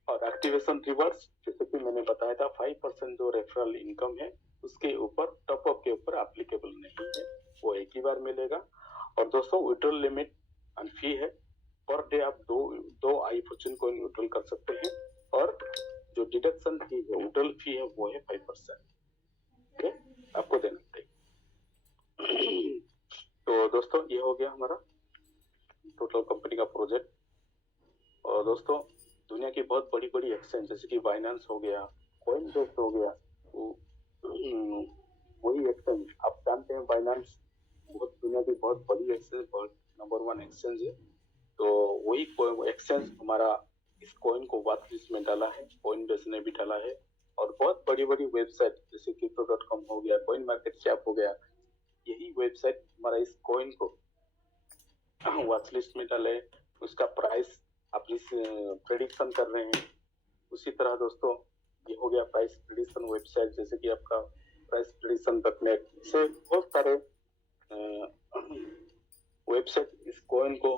और एक्टिवेशन रिवॉर्ड्स जैसे कि मैंने बताया था 5% जो रेफरल इनकम है उसके ऊपर, टॉप अप के ऊपर एप्लीकेबल नहीं है, वो एक ही बार मिलेगा। और दोस्तों विड्रॉल लिमिट एंड फी है, पर डे आप दो आई फॉर्च्यून कॉइन विड्रॉल कर सकते हैं। और जो डिडक्शन फी है, विड्रॉल फी है, वो है 5%, ठीक है, आपको देना पड़ेगा। तो दोस्तों ये हो गया हमारा टोटल कंपनी का प्रोजेक्ट। और दोस्तों दुनिया की बहुत बड़ी बड़ी एक्सचेंज जैसे कि बाइनेंस हो गया, कॉइनबेस हो गया, वही एक्सचेंज आप जानते हैं, बाइनेंस बहुत दुनिया की बहुत बड़ी एक्सचेंज, बहुत नंबर 1 एक्सचेंज है। तो वही एक्सचेंज हमारा इस कॉइन को वॉच लिस्ट में डाला है, कॉइनबेस ने भी डाला है। और बहुत बड़ी बड़ी वेबसाइट जैसे crypto.com हो गया, कॉइन मार्केट कैप हो गया, यही वेबसाइट हमारा इस कॉइन को वॉच लिस्ट में डाले, उसका प्राइस आप जिस प्रेडिक्शन कर रहे हैं। उसी तरह दोस्तों ये हो गया प्राइस प्रेडिक्शन वेबसाइट, जैसे कि आपका प्राइस प्रेडिक्शन.net से बहुत सारे वेबसाइट इस कॉइन को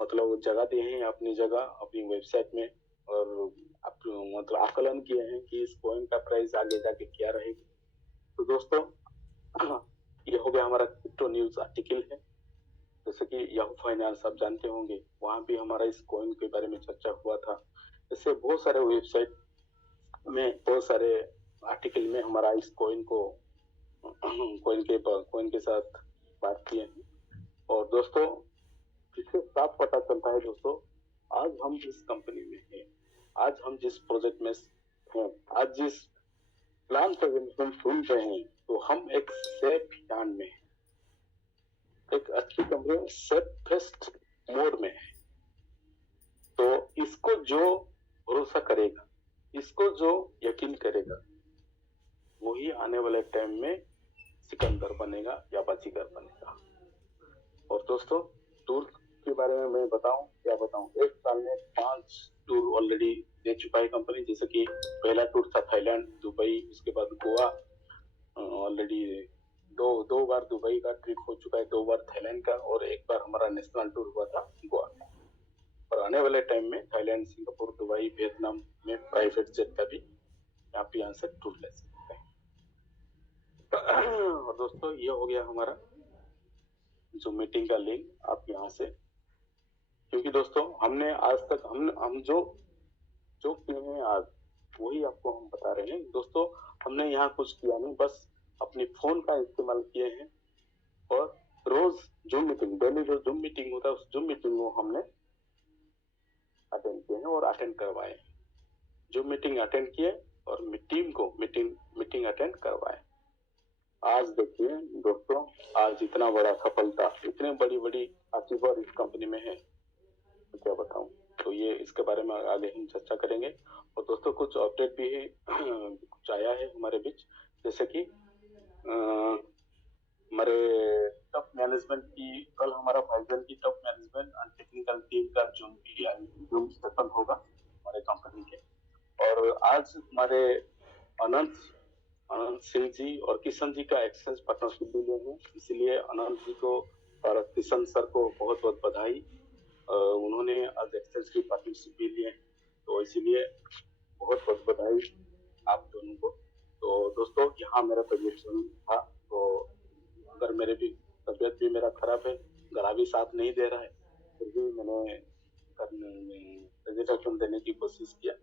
मतलब जगह दिए हैं अपनी जगह अपनी वेबसाइट में, और आप मतलब आकलन किए हैं कि इस कॉइन का प्राइस आगे जाके क्या रहेगा। तो दोस्तों ये हो गया हमारा क्रिप्टो न्यूज आर्टिकल है, जैसे कि याहू फाइनेंस आप जानते होंगे, वहां भी हमारा इस कॉइन के बारे में चर्चा हुआ था। इससे बहुत सारे वेबसाइट में बहुत सारे आर्टिकल में हमारा इस कॉइन के साथ बात किए हैं। और दोस्तों इससे साफ पता चलता है दोस्तों, आज हम जिस कंपनी में हैं, आज हम जिस प्रोजेक्ट में हैं, आज जिस प्लान प्रेजेंटेशन सुन रहे हैं, तो हम एक सेफ हैंड में हैं, एक अच्छी कंपनी में सेफेस्ट मोड में है। तो इसको जो भरोसा करेगा, इसको जो यकीन करेगा, वही आने वाले टाइम में सिकंदर बनेगा या बाजीगर बनेगा। और दोस्तों टूर के बारे में मैं बताऊं, क्या बताऊं, एक साल में 5 टूर ऑलरेडी दे चुका है कंपनी। जैसे कि पहला टूर था थाईलैंड, दुबई, उसके बाद गोवा, ऑलरेडी दो बार दुबई का ट्रिप हो चुका है, 2 बार थाईलैंड का, और एक बार हमारा नेशनल टूर हुआ था गोवा में। और आने वाले टाइम में थाईलैंड, सिंगापुर, दुबई, वियतनाम में प्राइवेट जेट का भी आप यहाँ से टूर ले सकते हैं। और दोस्तों ये हो गया हमारा जो मीटिंग का लिंक, आप यहाँ से, क्योंकि दोस्तों हमने आज तक हम जो किए हैं आज वही आपको हम बता रहे हैं। दोस्तों हमने यहाँ कुछ किया नहीं, बस अपनी फोन का इस्तेमाल किए हैं और रोज जूम मीटिंग, डेली जो जूम मीटिंग होता है उस जूम मीटिंग को हमने अटेंड किए हैं और अटेंड करवाए। जूम मीटिंग अटेंड किए और टीम को मीटिंग अटेंड करवाए। आज देखिए दोस्तों, आज इतना बड़ा सफलता, इतने बड़ी बड़ी अचीवर इस कंपनी में है, तो क्या बताऊं। तो ये इसके बारे में आगे हम चर्चा करेंगे। और दोस्तों कुछ अपडेट भी है, कुछ आया है हमारे बीच, जैसे कि हमारे टॉप मैनेजमेंट की कल हमारा फाइजन की top management and technical team का जूम सेशन होगा हमारे कंपनी के। और आज हमारे अनंत अनंत सिंह जी और किशन जी का एक्सेंस पार्टनरशिप भी लिए हैं, इसलिए अनंत जी को और किशन सर को बहुत बहुत बधाई। उन्होंने आज एक्सेंस की पार्टनरशिप भी लिए, तो इसीलिए बहुत बहुत बधाई आप दोनों को। तो दोस्तों यहाँ मेरा प्रेजेंटेशन था, तो अगर मेरे भी तबीयत भी मेरा खराब है, गला भी साथ नहीं दे रहा है, फिर भी मैंने प्रेजेंटेशन देने की कोशिश किया।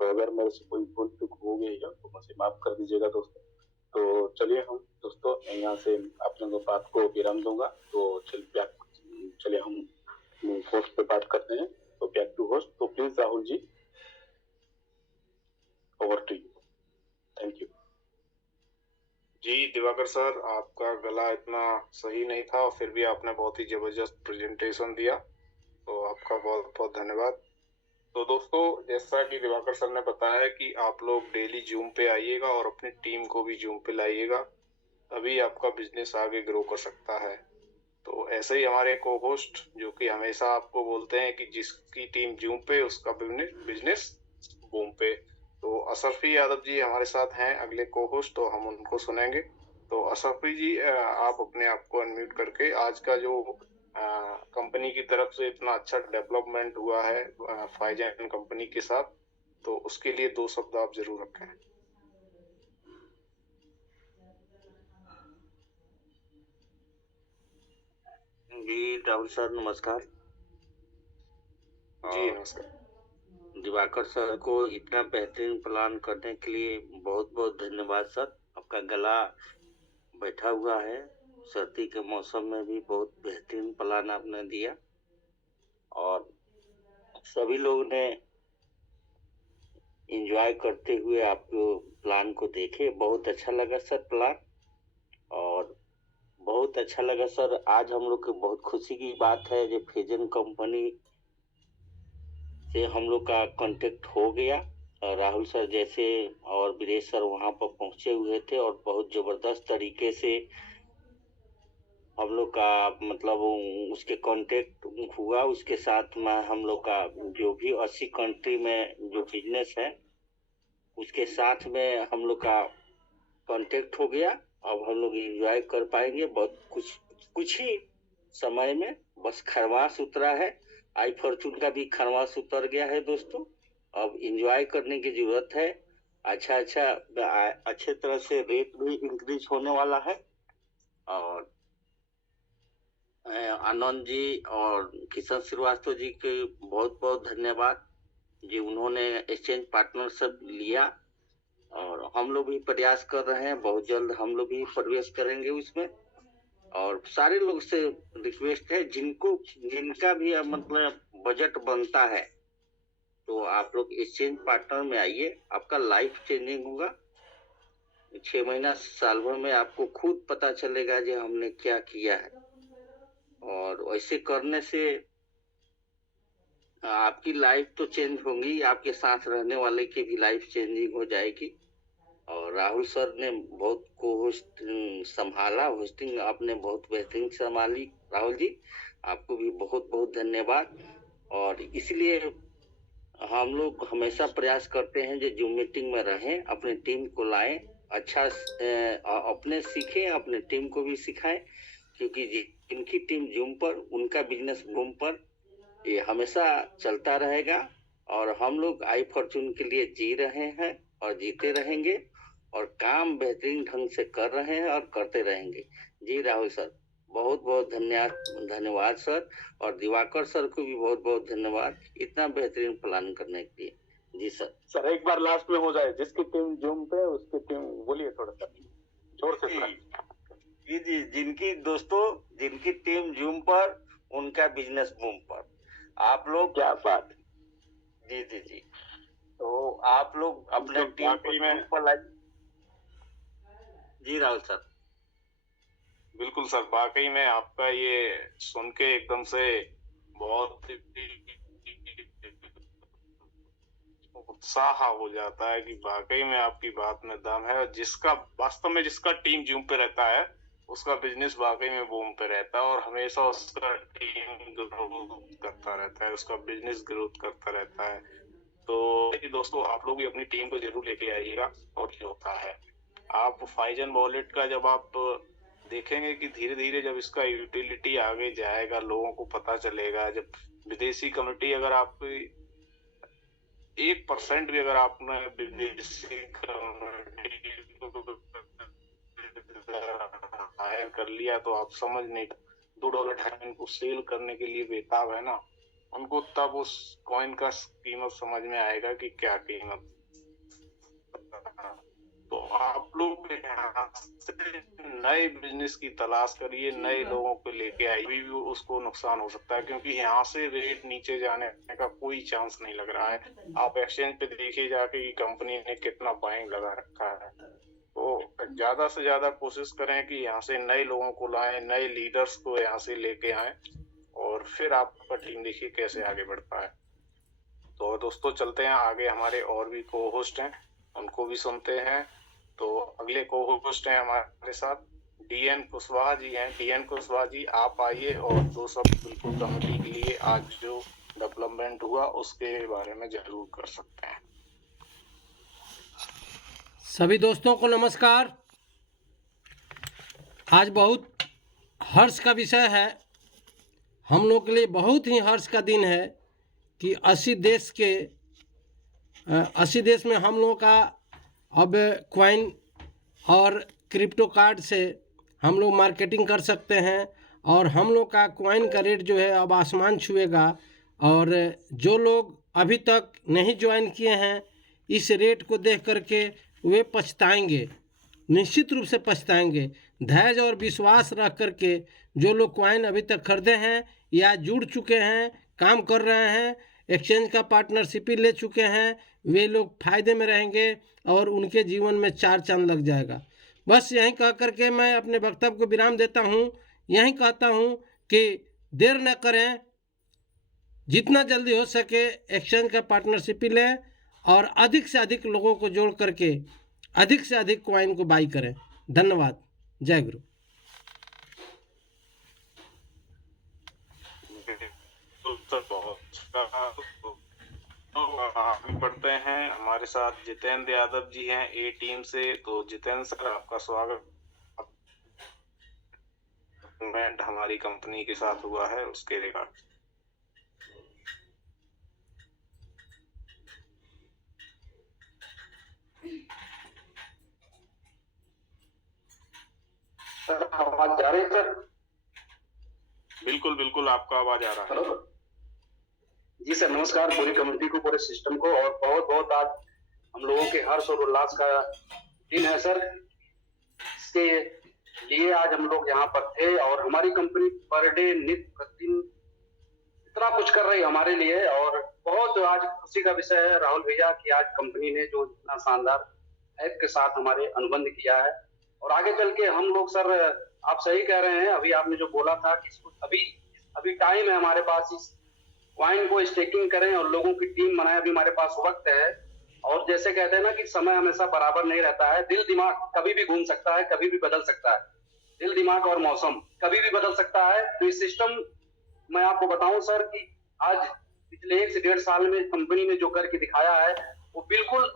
तो अगर मेरे से कोई भूल चूक हो गई है तो मुझे माफ कर दीजिएगा दोस्तों। तो चलिए हम दोस्तों यहाँ से आप लोगों बात को विराम दूंगा। तो चलिए हम होस्ट पे बात करते हैं। तो बैक टू होस्ट। तो please Rahul ji, over to you. Thank you ji Diwakar sir, आपका गला इतना सही नहीं था और फिर भी आपने बहुत ही जबरदस्त प्रेजेंटेशन दिया, तो आपका बहुत बहुत धन्यवाद। तो दोस्तों, जैसा कि दिवाकर सर ने बताया कि आप लोग डेली जूम पे आइएगा और अपनी टीम को भी जूम पे लाइएगा, तभी आपका बिजनेस आगे ग्रो कर सकता है। तो ऐसे ही हमारे को होस्ट जो कि हमेशा आपको बोलते हैं कि जिसकी टीम जूम पे उसका बिजनेस बूम पे, तो असरफी यादव जी हमारे साथ हैं अगले को होस्ट, तो हम उनको सुनेंगे। तो असरफी जी, आप अपने आप को अनम्यूट करके आज का जो कंपनी की तरफ से इतना अच्छा डेवलपमेंट हुआ है फाइजन कंपनी के साथ, तो उसके लिए 2 शब्द आप जरूर रखें। जी राहुल सर नमस्कार। जी नमस्कार। दिवाकर सर को इतना बेहतरीन प्लान करने के लिए बहुत बहुत धन्यवाद सर। आपका गला बैठा हुआ है, सर्दी के मौसम में भी बहुत बेहतरीन प्लान आपने दिया और सभी लोगों ने एंजॉय करते हुए आपको प्लान को देखे। बहुत अच्छा लगा सर प्लान, और बहुत अच्छा लगा सर। आज हम लोग की बहुत खुशी की बात है जो फेजन कंपनी से हम लोग का कांटेक्ट हो गया। और राहुल सर जैसे और वीरेश सर वहां पर पहुंचे हुए थे और बहुत जबरदस्त तरीके से हम लोग का मतलब उसके कांटेक्ट हुआ। उसके साथ में हम लोग का जो भी 80 कंट्री में जो बिजनेस है उसके साथ में हम लोग का कांटेक्ट हो गया। अब हम लोग एंजॉय कर पाएंगे बहुत कुछ ही समय में। बस खरवास उतरा है, आई फॉर्चून का भी खरवास उतर गया है दोस्तों। अब एंजॉय करने की जरूरत है। अच्छे तरह से रेट भी इंक्रीज होने वाला है। और आनंद जी और किशन श्रीवास्तव जी के बहुत बहुत धन्यवाद जी, उन्होंने एक्सचेंज पार्टनरशिप लिया और हम लोग भी प्रयास कर रहे हैं। बहुत जल्द हम लोग भी प्रवेश करेंगे उसमें। और सारे लोग से रिक्वेस्ट है जिनका भी मतलब बजट बनता है तो आप लोग एक्सचेंज पार्टनर में आइए। आपका लाइफ चेंजिंग होगा। 6 महीना साल भर में आपको खुद पता चलेगा कि हमने क्या किया है, और वैसे करने से आपकी लाइफ तो चेंज होगी, आपके साथ रहने वाले की भी लाइफ चेंजिंग हो जाएगी। और राहुल सर ने बहुत को होस्ट संभाला, होस्टिंग आपने बहुत बेहतरीन संभाली। राहुल जी आपको भी बहुत बहुत धन्यवाद। और इसलिए हम लोग हमेशा प्रयास करते हैं जो जूम मीटिंग में रहें, अपने टीम को लाएं, अच्छा अपने सीखें, अपने टीम को भी सिखाएं, क्योंकि जिनकी टीम जूम पर उनका बिजनेस बूम पर ये हमेशा चलता रहेगा। और हम लोग आई फॉर्चून के लिए जी रहे हैं और जीते रहेंगे और काम बेहतरीन ढंग से कर रहे हैं और करते रहेंगे। जी राहुल सर बहुत बहुत धन्यवाद सर। और दिवाकर सर को भी बहुत बहुत धन्यवाद इतना बेहतरीन प्लान करने के लिए। जी सर। सर, एक बार लास्ट में हो जाए, जिसकी टीम जूम पे उसकी टीम बोलिए थोड़ा सा जोर से। जी जिनकी टीम जूम पर उनका बिजनेस बूम पर। आप लोग क्या बात। जी जी जी। तो आप लोग अपने टीम को जूम पर लाइए। जी राहुल सर। बिल्कुल सर, वाकई में आपका ये सुन के एकदम से बहुत उत्साह हो जाता है कि वाकई में आपकी बात में दम है, और जिसका वास्तव में जिसका टीम जूम पे रहता है उसका बिजनेस वाकई में बूम पे रहता है, और हमेशा उसका टीम ग्रोथ करता रहता है, उसका बिजनेस ग्रोथ करता रहता है। तो दोस्तों आप लोग भी अपनी टीम को जरूर लेके आइएगा। और जो होता है आप फाइजन वॉलेट का जब आप देखेंगे कि धीरे धीरे जब इसका यूटिलिटी आगे जाएगा, लोगों को पता चलेगा, जब विदेशी कम्युनिटी अगर आपकी 1% भी अगर आपने विदेशी हायर कर लिया तो आप समझ नहीं, $2 ढाई को सेल करने के लिए बेताब है ना, उनको तब उस कॉइन का कीमत समझ में आएगा कि क्या कीमत। तो आप लोग यहाँ से नए बिजनेस की तलाश करिए, नए लोगों को लेके आइए, भी उसको नुकसान हो सकता है, क्योंकि यहाँ से रेट नीचे जाने का कोई चांस नहीं लग रहा है। आप एक्सचेंज पे देखिए जाके कि कंपनी ने कितना बाइंग लगा रखा है। तो ज्यादा से ज्यादा कोशिश करें कि यहाँ से नए लोगों को लाएं, नए लीडर्स को यहाँ से लेके आएं, और फिर आपका टीम देखिए कैसे आगे बढ़ता है। तो दोस्तों चलते हैं आगे, हमारे और भी को होस्ट हैं उनको भी सुनते हैं। तो अगले को होस्ट हैं हमारे साथ DN कुशवाहा जी हैं। DN कुशवाहा जी आप आइए और दो शब्द बिल्कुल कमेटी के लिए आज जो डेवलपमेंट हुआ उसके बारे में जरूर कर सकते हैं। सभी दोस्तों को नमस्कार। आज बहुत हर्ष का विषय है, हम लोग के लिए बहुत ही हर्ष का दिन है कि 80 देश में हम लोगों का अब क्वाइन और क्रिप्टो कार्ड से हम लोग मार्केटिंग कर सकते हैं, और हम लोग का क्वाइन का रेट जो है अब आसमान छुएगा। और जो लोग अभी तक नहीं ज्वाइन किए हैं, इस रेट को देख करके वे पछताएंगे, निश्चित रूप से पछताएंगे। धैर्य और विश्वास रख करके जो लोग क्वाइन अभी तक खरीदे हैं या जुड़ चुके हैं, काम कर रहे हैं, एक्सचेंज का पार्टनरशिप ले चुके हैं, वे लोग फायदे में रहेंगे और उनके जीवन में चार चांद लग जाएगा। बस यहीं कह करके मैं अपने वक्तव्य को विराम देता हूँ। यहीं कहता हूँ कि देर न करें, जितना जल्दी हो सके एक्सचेंज का पार्टनरशिप लें और अधिक से अधिक लोगों को जोड़ करके अधिक से अधिक क्वाइन को बाई करें। धन्यवाद। जय गुरु। आगे बढ़ते हैं, हमारे साथ जितेंद्र यादव जी हैं ए टीम से। तो जितेंद्र सर आपका स्वागत। हमारी कंपनी के साथ हुआ है उसके रिगार्ड। सर आवाज आ रही है सर? बिल्कुल बिल्कुल आपका आवाज आ रहा है। हेलो जी सर, नमस्कार पूरी कम्युनिटी को, पूरे सिस्टम को, और बहुत बहुत आज हम लोगों के हर्ष और उल्लास का दिन है सर। इसके लिए आज हम लोग यहाँ पर थे, और हमारी कंपनी पर डे नित्य प्रतिदिन इतना कुछ कर रही है हमारे लिए, और बहुत आज खुशी का विषय है राहुल भैया कि आज कंपनी ने जो इतना शानदार ऐप के साथ हमारे अनुबंध किया है। और आगे चल के हम लोग सर, आप सही कह रहे हैं, अभी आपने जो बोला था कि अभी टाइम है हमारे पास, इस क्वाइन को स्टेकिंग करें और लोगों की टीम बनाएं। अभी हमारे पास वक्त है, और जैसे कहते हैं ना कि समय हमेशा बराबर नहीं रहता है, दिल दिमाग कभी भी घूम सकता है, कभी भी बदल सकता है। दिल दिमाग और मौसम कभी भी बदल सकता है। तो इस सिस्टम मैं आपको बताऊं सर कि आज पिछले 1 से 1.5 साल में कंपनी ने जो करके दिखाया है, वो बिल्कुल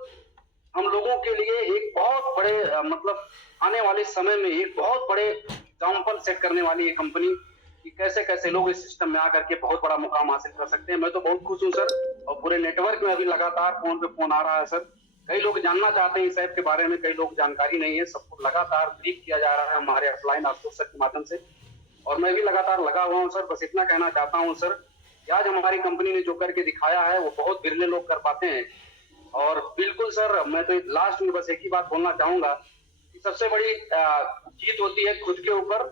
हम लोगों के लिए एक बहुत बड़े मतलब आने वाले समय में एक बहुत बड़े एग्जाम्पल सेट करने वाली है कंपनी, कि कैसे कैसे लोग इस सिस्टम में आकर के बहुत बड़ा मुकाम हासिल कर सकते हैं। मैं तो बहुत खुश हूँ सर, और पूरे नेटवर्क में अभी लगातार फोन पे फोन आ रहा है सर। कई लोग जानना चाहते हैं इस ऐप के बारे में, कई लोग जानकारी नहीं है, सबको लगातार ब्रीफ किया जा रहा है हमारे ऑफलाइन आशुतोष सर के माध्यम से, और मैं भी लगातार लगा हुआ हूँ सर। बस इतना कहना चाहता हूँ सर कि आज हमारी कंपनी ने जो करके दिखाया है वो बहुत बिरले लोग कर पाते हैं। और बिल्कुल सर, मैं तो लास्ट में बस एक ही बात बोलना चाहूंगा कि सबसे बड़ी जीत होती है खुद के ऊपर।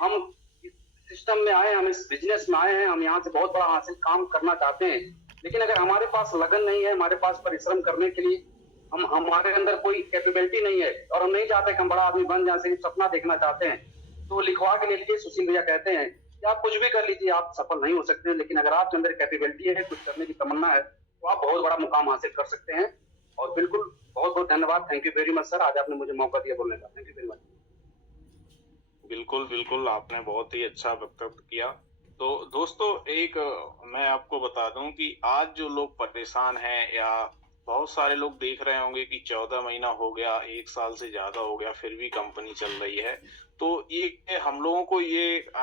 हम इस सिस्टम में आए, हम इस बिजनेस में आए हैं, हम यहाँ से बहुत बड़ा हासिल काम करना चाहते हैं, लेकिन अगर हमारे पास लगन नहीं है, हमारे पास परिश्रम करने के लिए हमारे अंदर कोई कैपेबिलिटी नहीं है, और हम नहीं चाहते कि हम बड़ा आदमी बन जाए, सिर्फ सपना देखना चाहते हैं, तो लिखवा के लिए सुशील भैया कहते हैं कि आप कुछ भी कर लीजिए, आप सफल नहीं हो सकते। लेकिन अगर आपके अंदर कैपेबिलिटी है, कुछ करने की तमन्ना है, तो आप बहुत बड़ा मुकाम हासिल कर सकते हैं। और बिल्कुल बहुत बहुत धन्यवाद, thank you very much sir, आज आपने मुझे मौका दिया बोलने का, थैंक यू वेरी मच। बिल्कुल बिल्कुल, आपने बहुत ही अच्छा वक्तव्य किया। तो दोस्तों मैं आपको बता दूं कि आज जो लोग परेशान हैं, या बहुत सारे लोग देख रहे होंगे कि 14 महीना हो गया, 1 साल से ज्यादा हो गया, फिर भी कंपनी चल रही है। तो ये हम लोगों को एक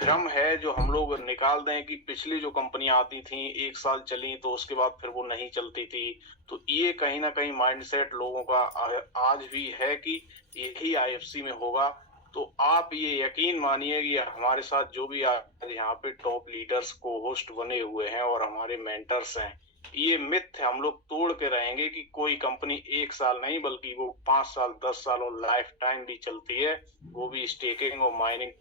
भ्रम है जो हम लोग निकाल दें कि पिछली जो कंपनियां आती थी 1 साल चली तो उसके बाद फिर वो नहीं चलती थी। तो ये कहीं ना कहीं माइंडसेट लोगों का आज भी है कि यही आईएफसी में होगा। तो आप ये यकीन मानिए कि हमारे साथ जो भी आज यहाँ पे टॉप लीडर्स को होस्ट बने हुए हैं और हमारे मेंटर्स हैं, ये मिथ हम लोग तोड़ के रहेंगे कि कोई कंपनी 1 साल नहीं बल्कि वो 5 साल 10 साल और लाइफ टाइम भी चलती है, वो भी स्टेकिंग और माइनिंग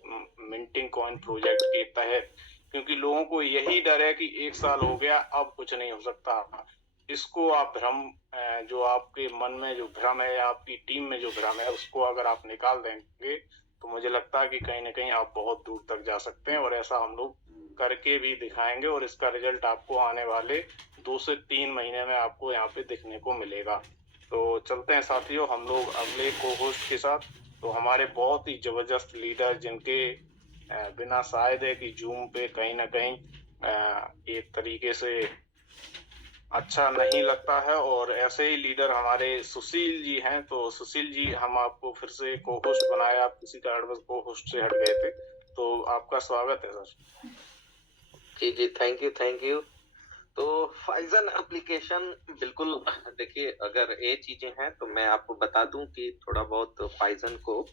मिंटिंग कॉइन प्रोजेक्ट के तहत। क्योंकि लोगों को यही डर है कि 1 साल हो गया अब कुछ नहीं हो सकता। इसको आप भ्रम जो आपके मन में जो भ्रम है या आपकी टीम में जो भ्रम है उसको अगर आप निकाल देंगे तो मुझे लगता है कि कहीं ना कहीं आप बहुत दूर तक जा सकते हैं। और ऐसा हम लोग करके भी दिखाएंगे और इसका रिजल्ट आपको आने वाले 2 से 3 महीने में आपको यहाँ पे दिखने को मिलेगा। तो चलते हैं साथियों हम लोग अगले को होस्ट के साथ। तो हमारे बहुत ही जबरदस्त लीडर जिनके बिना शायद है कि जूम पे कहीं ना कहीं एक तरीके से अच्छा नहीं लगता है, और ऐसे ही लीडर हमारे सुशील जी हैं। तो सुशील जी, हम आपको फिर से को होस्ट बनाया, आप किसी कारणवश को होस्ट से हट गए थे, तो आपका स्वागत है सर। जी जी, थैंक यू। तो फाइजन एप्लीकेशन बिल्कुल, देखिए अगर ये चीजें हैं तो मैं आपको बता दूं कि थोड़ा बहुत फाइजन को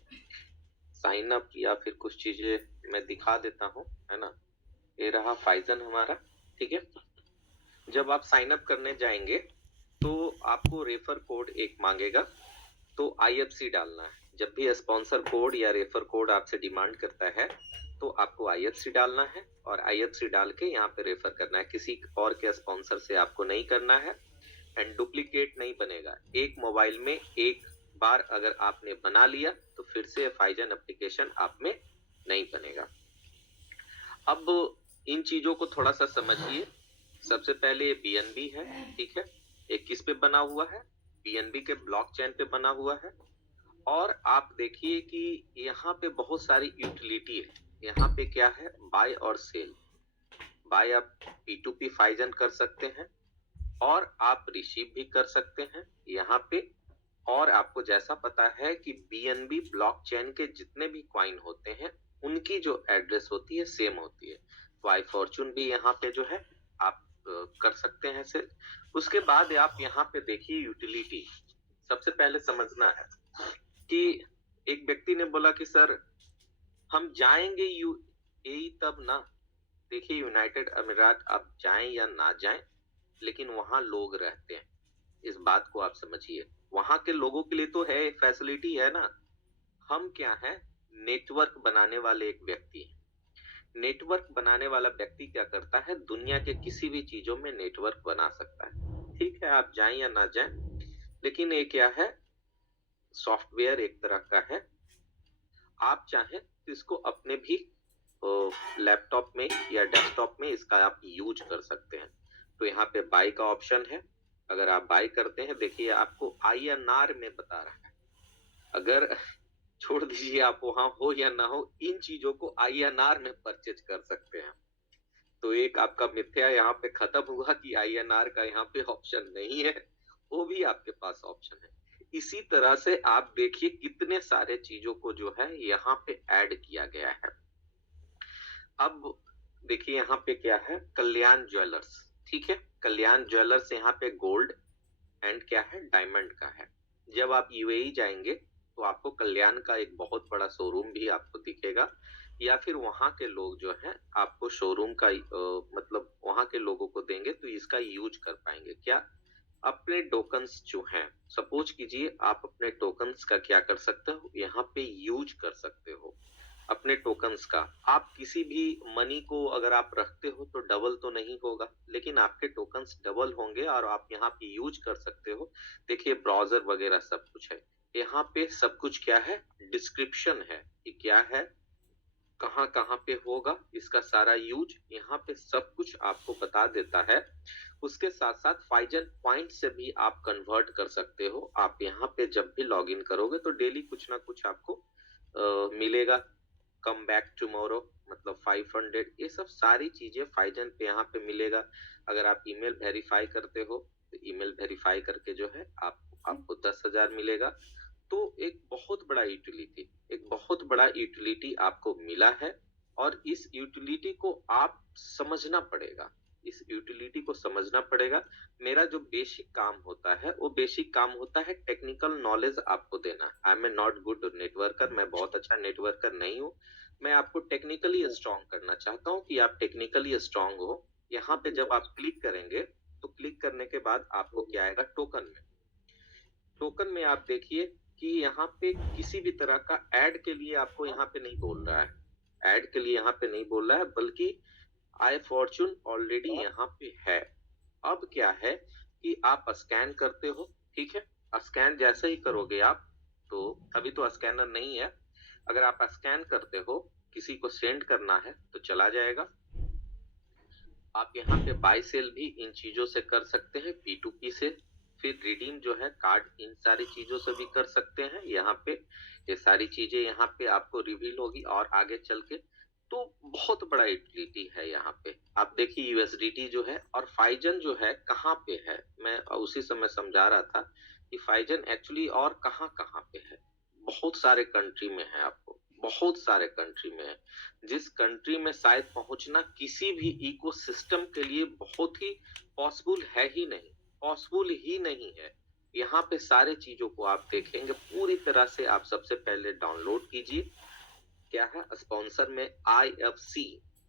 साइन अप या फिर कुछ चीजें मैं दिखा देता हूं, है ना। ये रहा फाइजन हमारा, ठीक है। जब आप साइन अप करने जाएंगे तो आपको रेफर कोड एक मांगेगा, तो आईएफसी डालना है। जब भी स्पॉन्सर कोड या रेफर कोड आपसे डिमांड करता है तो आपको आईएफसी डालना है, और आईएफसी डाल के यहाँ पे रेफर करना है। किसी और के स्पॉन्सर से आपको नहीं करना है, एंड डुप्लीकेट नहीं बनेगा। एक मोबाइल में एक बार अगर आपने बना लिया तो फिर से फाइजन एप्लीकेशन आप में नहीं बनेगा। अब इन चीजों को थोड़ा सा समझिए। सबसे पहले ये बीएनबी है, ठीक है। ये किस पे बना हुआ है? बीएनबी के ब्लॉकचेन पे बना हुआ है। और आप देखिए कि यहाँ पे बहुत सारी यूटिलिटी है। यहाँ पे क्या है? बाय और सेल। बाय आप P2P फाइजन कर सकते हैं, और आप रिसीव भी कर सकते हैं यहाँ पे। और आपको जैसा पता है कि बीएनबी ब्लॉकचेन के जितने भी कॉइन होते हैं उनकी जो एड्रेस होती है सेम होती है। तो आई फॉर्चून भी यहाँ पे जो है आप कर सकते हैं सेल। उसके बाद आप यहाँ पे देखिए यूटिलिटी। सबसे पहले समझना है कि एक व्यक्ति ने बोला कि सर हम जाएंगे यूएई तब ना। देखिए यूनाइटेड अमीरात आप जाएं या ना जाएं, लेकिन वहां लोग रहते हैं, इस बात को आप समझिए। वहां के लोगों के लिए तो है, फैसिलिटी है ना। हम क्या है? नेटवर्क बनाने वाले एक व्यक्ति हैं। नेटवर्क बनाने वाला व्यक्ति क्या करता है? दुनिया के किसी भी चीजों में नेटवर्क बना सकता है। ठीक है, आप जाएं या ना जाएं, लेकिन ये क्या है? सॉफ्टवेयर एक तरह का है। आप चाहें तो इसको अपने भी लैपटॉप में या डेस्कटॉप में इसका आप यूज कर सकते हैं। तो यहाँ पे बाय का ऑप्शन है। अगर आप बाय करते हैं, देखिए आपको INR में बता रहा है। अगर छोड़ दीजिए आप वहां हो या ना हो, इन चीजों को INR में परचेज कर सकते हैं। तो एक आपका मिथ्या यहाँ पे खत्म हुआ कि INR का यहाँ पे ऑप्शन नहीं है, वो भी आपके पास ऑप्शन है। इसी तरह से आप देखिए कितने सारे चीजों को जो है यहाँ पे ऐड किया गया है। अब देखिए यहाँ पे क्या है? कल्याण ज्वेलर्स, ठीक है। कल्याण ज्वेलर्स यहाँ पे गोल्ड एंड क्या है? डायमंड का है। जब आप यूएई जाएंगे तो आपको कल्याण का एक बहुत बड़ा शोरूम भी आपको दिखेगा, या फिर वहां के लोग जो है आपको शोरूम का मतलब वहां के लोगों को देंगे तो इसका यूज कर पाएंगे। क्या? अपने टोकन्स जो हैं, सपोज कीजिए आप अपने टोकन्स का क्या कर सकते हो? यहाँ पे यूज कर सकते हो अपने टोकन्स का। आप किसी भी मनी को अगर आप रखते हो तो डबल तो नहीं होगा, लेकिन आपके टोकन्स डबल होंगे और आप यहाँ पे यूज कर सकते हो। देखिए ब्राउजर वगैरह सब कुछ है यहाँ पे। सब कुछ क्या है? डिस्क्रिप्शन है कि क्या है, कहाँ कहाँ पे होगा, इसका सारा यूज यहाँ पे सब कुछ आपको बता देता है। उसके साथ साथ फाइजन पॉइंट से भी आप कन्वर्ट कर सकते हो। आप यहाँ पे जब भी लॉग इन करोगे तो डेली कुछ ना कुछ आपको मिलेगा। कम बैक टुमारो मतलब 500, ये सब सारी चीजें फाइजन पे यहाँ पे मिलेगा। अगर आप ईमेल वेरीफाई करते हो तो ईमेल वेरीफाई करके जो है आपको 10,000 मिलेगा। तो एक बहुत बड़ा यूटिलिटी आपको मिला है, और इस यूटिलिटी को आप समझना पड़ेगा। मेरा जो बेसिक काम होता है वो बेसिक काम होता है टेक्निकल नॉलेज आपको देना। I am not good networker, मैं बहुत अच्छा नेटवर्कर नहीं हूँ। मैं आपको टेक्निकली स्ट्रांग करना चाहता हूँ कि आप टेक्निकली स्ट्रांग हो। यहाँ पे जब आप क्लिक करेंगे तो क्लिक करने के बाद आपको क्या आएगा, टोकन में आप देखिए कि यहाँ पे किसी भी तरह का ऐड के लिए आपको यहाँ पे नहीं बोल रहा है, बल्कि आई फॉर्चून ऑलरेडी यहाँ पे है। अब क्या है कि आप स्कैन करते हो, ठीक है। स्कैन जैसे ही करोगे आप, तो अभी तो स्कैनर नहीं है, अगर आप स्कैन करते हो, किसी को सेंड करना है तो चला जाएगा। आप यहाँ पे बाय सेल भी इन चीजों से कर सकते हैं, P2P से। फिर रिडीम जो है कार्ड, इन सारी चीजों से भी कर सकते हैं। यहाँ पे ये सारी चीजें यहाँ पे आपको रिवील होगी और आगे चल के। तो बहुत बड़ा यूटिलिटी है यहाँ पे। आप देखिए USDT जो है और फाइजन जो है कहाँ पे है, मैं उसी समय समझा रहा था कि फाइजन एक्चुअली और कहाँ कहाँ पे है। बहुत सारे कंट्री में है, आपको बहुत सारे कंट्री में है, जिस कंट्री में शायद पहुंचना किसी भी इकोसिस्टम के लिए बहुत ही पॉसिबल ही नहीं है। यहाँ पे सारे चीजों को आप देखेंगे पूरी तरह से। आप सबसे पहले डाउनलोड कीजिए, क्या है स्पॉन्सर में IFC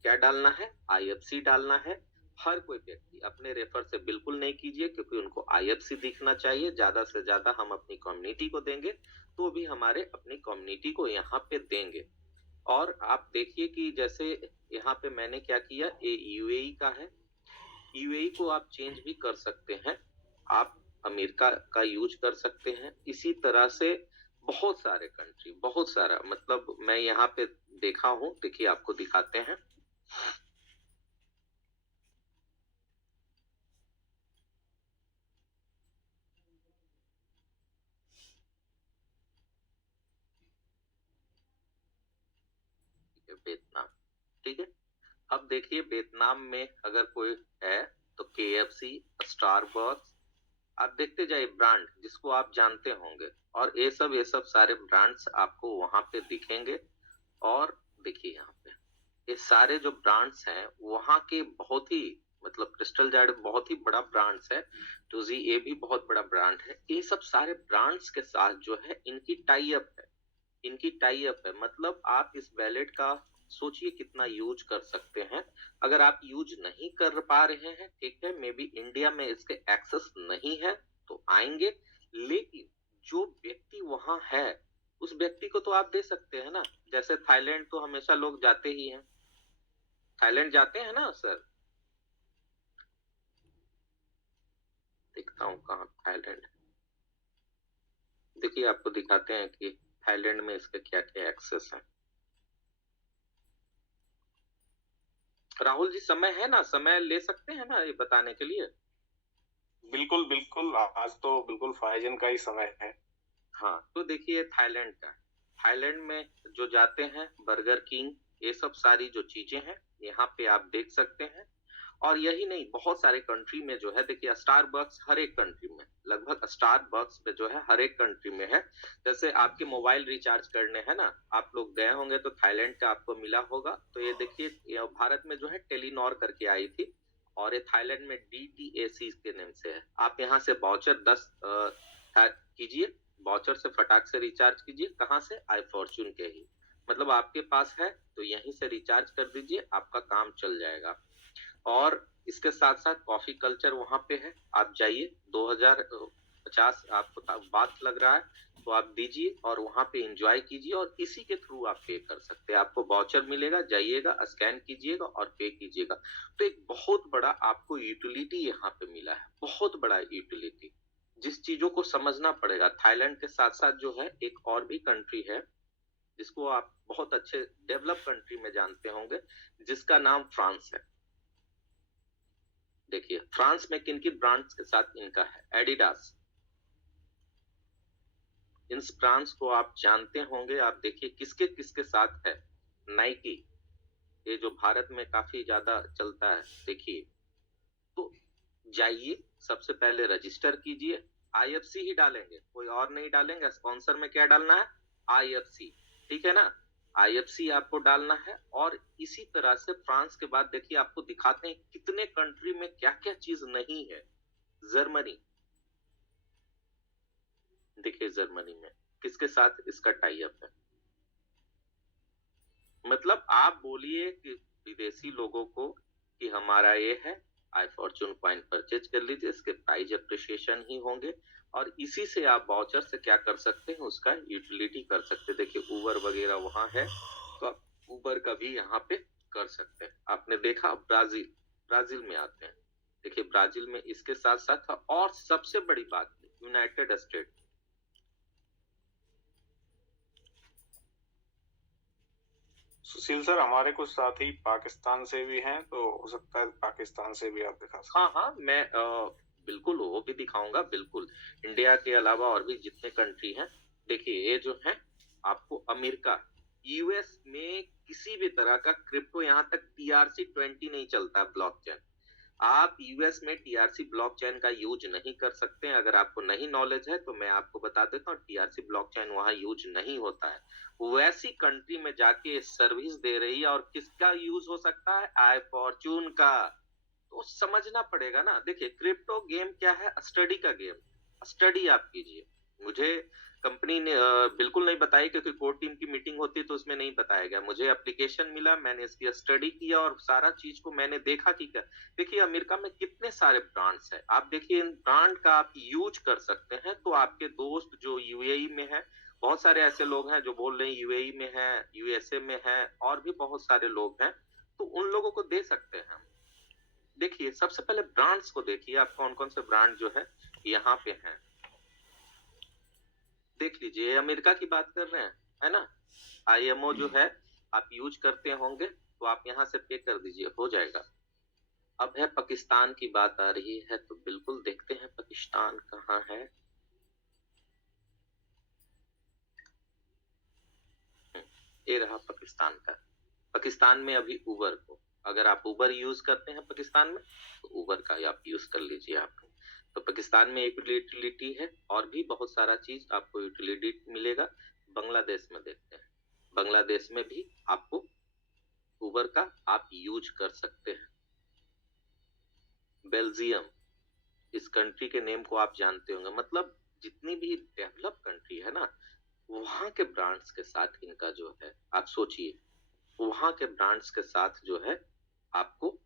क्या डालना है, IFC डालना है। हर कोई व्यक्ति अपने रेफर से बिल्कुल नहीं कीजिए, क्योंकि उनको IFC दिखना चाहिए। ज्यादा से ज्यादा हम अपनी कम्युनिटी को देंगे तो भी हमारे अपनी कम्युनिटी को यहाँ पे देंगे। और आप देखिए कि जैसे यहाँ पे मैंने क्या किया, ये UAE का है, UAE को आप चेंज भी कर सकते हैं, आप अमेरिका का यूज कर सकते हैं। इसी तरह से बहुत सारे कंट्री, बहुत सारा, मतलब मैं यहाँ पे देखा हूँ, देखिए आपको दिखाते हैं। वियतनाम, ठीक है। अब देखिए वियतनाम में अगर कोई है तो KFC, स्टारबक्स, आप देखते जाइए ब्रांड जिसको आप जानते होंगे, और ये सब सारे ब्रांड्स आपको वहां पे दिखेंगे। और देखिए यहाँ पे ये सारे जो ब्रांड्स हैं वहां के बहुत ही, मतलब क्रिस्टल जार्ड बहुत ही बड़ा ब्रांड्स है, टूजी ये भी बहुत बड़ा ब्रांड है। ये सब सारे ब्रांड्स के साथ जो है इनकी टाई अप है, मतलब आप इस वैलेट का सोचिए कितना यूज कर सकते हैं। अगर आप यूज नहीं कर पा रहे हैं, ठीक है, मे बी इंडिया में इसके एक्सेस नहीं है तो आएंगे, लेकिन जो व्यक्ति वहां है उस व्यक्ति को तो आप दे सकते हैं ना। जैसे थाईलैंड तो हमेशा लोग जाते ही हैं, थाईलैंड जाते हैं ना सर। देखता हूँ कहाँ थाईलैंड, देखिए आपको दिखाते हैं कि थाईलैंड में इसके क्या क्या एक्सेस है। राहुल जी समय है ना, समय ले सकते हैं ना ये बताने के लिए। बिल्कुल बिल्कुल, आज तो बिल्कुल फाइजन का ही समय है। हाँ तो देखिए थाईलैंड का, थाईलैंड में जो जाते हैं बर्गर किंग, ये सब सारी जो चीजें हैं यहाँ पे आप देख सकते हैं। और यही नहीं, बहुत सारे कंट्री में जो है, देखिए स्टारबक्स हर एक कंट्री में, लगभग स्टारबक्स पे जो है हर एक कंट्री में है। जैसे आपके मोबाइल रिचार्ज करने हैं ना, आप लोग गए होंगे तो थाईलैंड का आपको मिला होगा। तो ये देखिए भारत में जो है टेलीनॉर करके आई थी, और ये थाईलैंड में DTAC के नाम से है। आप यहाँ से वाउचर 10 कीजिए, वाउचर से फटाक से रिचार्ज कीजिए। कहाँ से, आई फॉर्चून के ही, मतलब आपके पास है तो यहीं से रिचार्ज कर दीजिए, आपका काम चल जाएगा। और इसके साथ साथ कॉफी कल्चर वहां पे है, आप जाइए 2050 आपको बात लग रहा है तो आप दीजिए और वहां पे एंजॉय कीजिए, और इसी के थ्रू आप पे कर सकते हैं। आपको वाउचर मिलेगा, जाइएगा स्कैन कीजिएगा और पे कीजिएगा। तो एक बहुत बड़ा आपको यूटिलिटी यहाँ पे मिला है, बहुत बड़ा यूटिलिटी, जिस चीजों को समझना पड़ेगा। थाईलैंड के साथ साथ जो है एक और भी कंट्री है जिसको आप बहुत अच्छे डेवलप कंट्री में जानते होंगे, जिसका नाम फ्रांस है। देखिए फ्रांस में किन किन ब्रांड्स के साथ इनका है, एडिडास, इन ब्रांड्स को आप जानते होंगे। आप देखिए किसके किसके साथ है, नाइकी, ये जो भारत में काफी ज्यादा चलता है। देखिए तो जाइए सबसे पहले रजिस्टर कीजिए, आईएफसी ही डालेंगे, कोई और नहीं डालेंगे। स्पॉन्सर में क्या डालना है, आईएफसी, ठीक है ना, आईएफसी आपको डालना है। और इसी तरह से फ्रांस के बाद देखिए आपको दिखाते हैं कितने कंट्री में क्या क्या चीज नहीं है। जर्मनी, देखिए जर्मनी में किसके साथ इसका टाई अप है। मतलब आप बोलिए कि विदेशी लोगों को कि हमारा ये है, आई फॉर्चून कॉइन परचेज कर लीजिए, इसके प्राइस अप्रिशिएशन ही होंगे। और इसी से आप वाउचर से क्या कर सकते हैं, उसका यूटिलिटी कर सकते हैं। देखिए उबर वगैरह वहां है, तो आप उबर का भी यहाँ पे कर सकते हैं। आपने देखा ब्राजील, ब्राजील में आते हैं, देखिए ब्राजील में इसके साथ साथ, और सबसे बड़ी बात यूनाइटेड स्टेट, सुशील सर हमारे कुछ साथी पाकिस्तान से भी हैं, तो हो सकता है पाकिस्तान से भी आप दिखा सकते हाँ हाँ मैं बिल्कुल वो भी दिखाऊंगा, बिल्कुल। इंडिया के अलावा और भी जितने कंट्री हैं, देखिए ये जो है आपको अमेरिका, यूएस में किसी भी तरह का क्रिप्टो, यहाँ तक TRC-20 नहीं चलता ब्लॉकचेन। आप यूएस में TRC ब्लॉकचेन का यूज नहीं कर सकते हैं। अगर आपको नहीं नॉलेज है तो मैं आपको बता देता हूँ, TRC ब्लॉकचेन वहां यूज नहीं होता है। वैसी कंट्री में जाके सर्विस दे रही है, और किसका यूज हो सकता है, आई फॉर्चून का। तो समझना पड़ेगा ना। देखिए क्रिप्टो गेम क्या है, स्टडी का गेम, स्टडी आप कीजिए। मुझे कंपनी ने बिल्कुल नहीं बताई, क्योंकि कोर टीम की मीटिंग होती है तो उसमें नहीं बताया गया। मुझे एप्लीकेशन मिला, मैंने इसकी स्टडी किया और सारा चीज को मैंने देखा कि क्या। देखिए अमेरिका में कितने सारे ब्रांड्स हैं, आप देखिए इन ब्रांड का आप यूज कर सकते हैं। तो आपके दोस्त जो यूएई में है, बहुत सारे ऐसे लोग हैं जो बोल रहे हैं यूएई में है, यूएसए में है, और भी बहुत सारे लोग हैं, तो उन लोगों को दे सकते हैं हम। देखिए सबसे पहले ब्रांड्स को देखिए, आप कौन कौन से ब्रांड जो है यहाँ पे हैं, देख लीजिए। अमेरिका की बात कर रहे हैं, है ना। आईएमओ जो है आप यूज करते होंगे, तो आप यहाँ से पे कर दीजिए, हो जाएगा। अब है पाकिस्तान की बात आ रही है, तो बिल्कुल देखते हैं पाकिस्तान कहाँ है। ये रहा पाकिस्तान का। पाकिस्तान में अभी उबर को, अगर आप उबर यूज करते हैं पाकिस्तान में, तो उबर का आप यूज कर लीजिए। आपको तो पाकिस्तान में एक यूटिलिटी है, और भी बहुत सारा चीज आपको यूटिलिटी मिलेगा। बांग्लादेश में देखते हैं, बांग्लादेश में भी आपको उबर का आप यूज कर सकते हैं। बेल्जियम, इस कंट्री के नेम को आप जानते होंगे। मतलब जितनी भी डेवलप कंट्री है ना, वहां के ब्रांड्स के साथ इनका जो है, आप सोचिए वहां के ब्रांड्स के साथ जो है आपको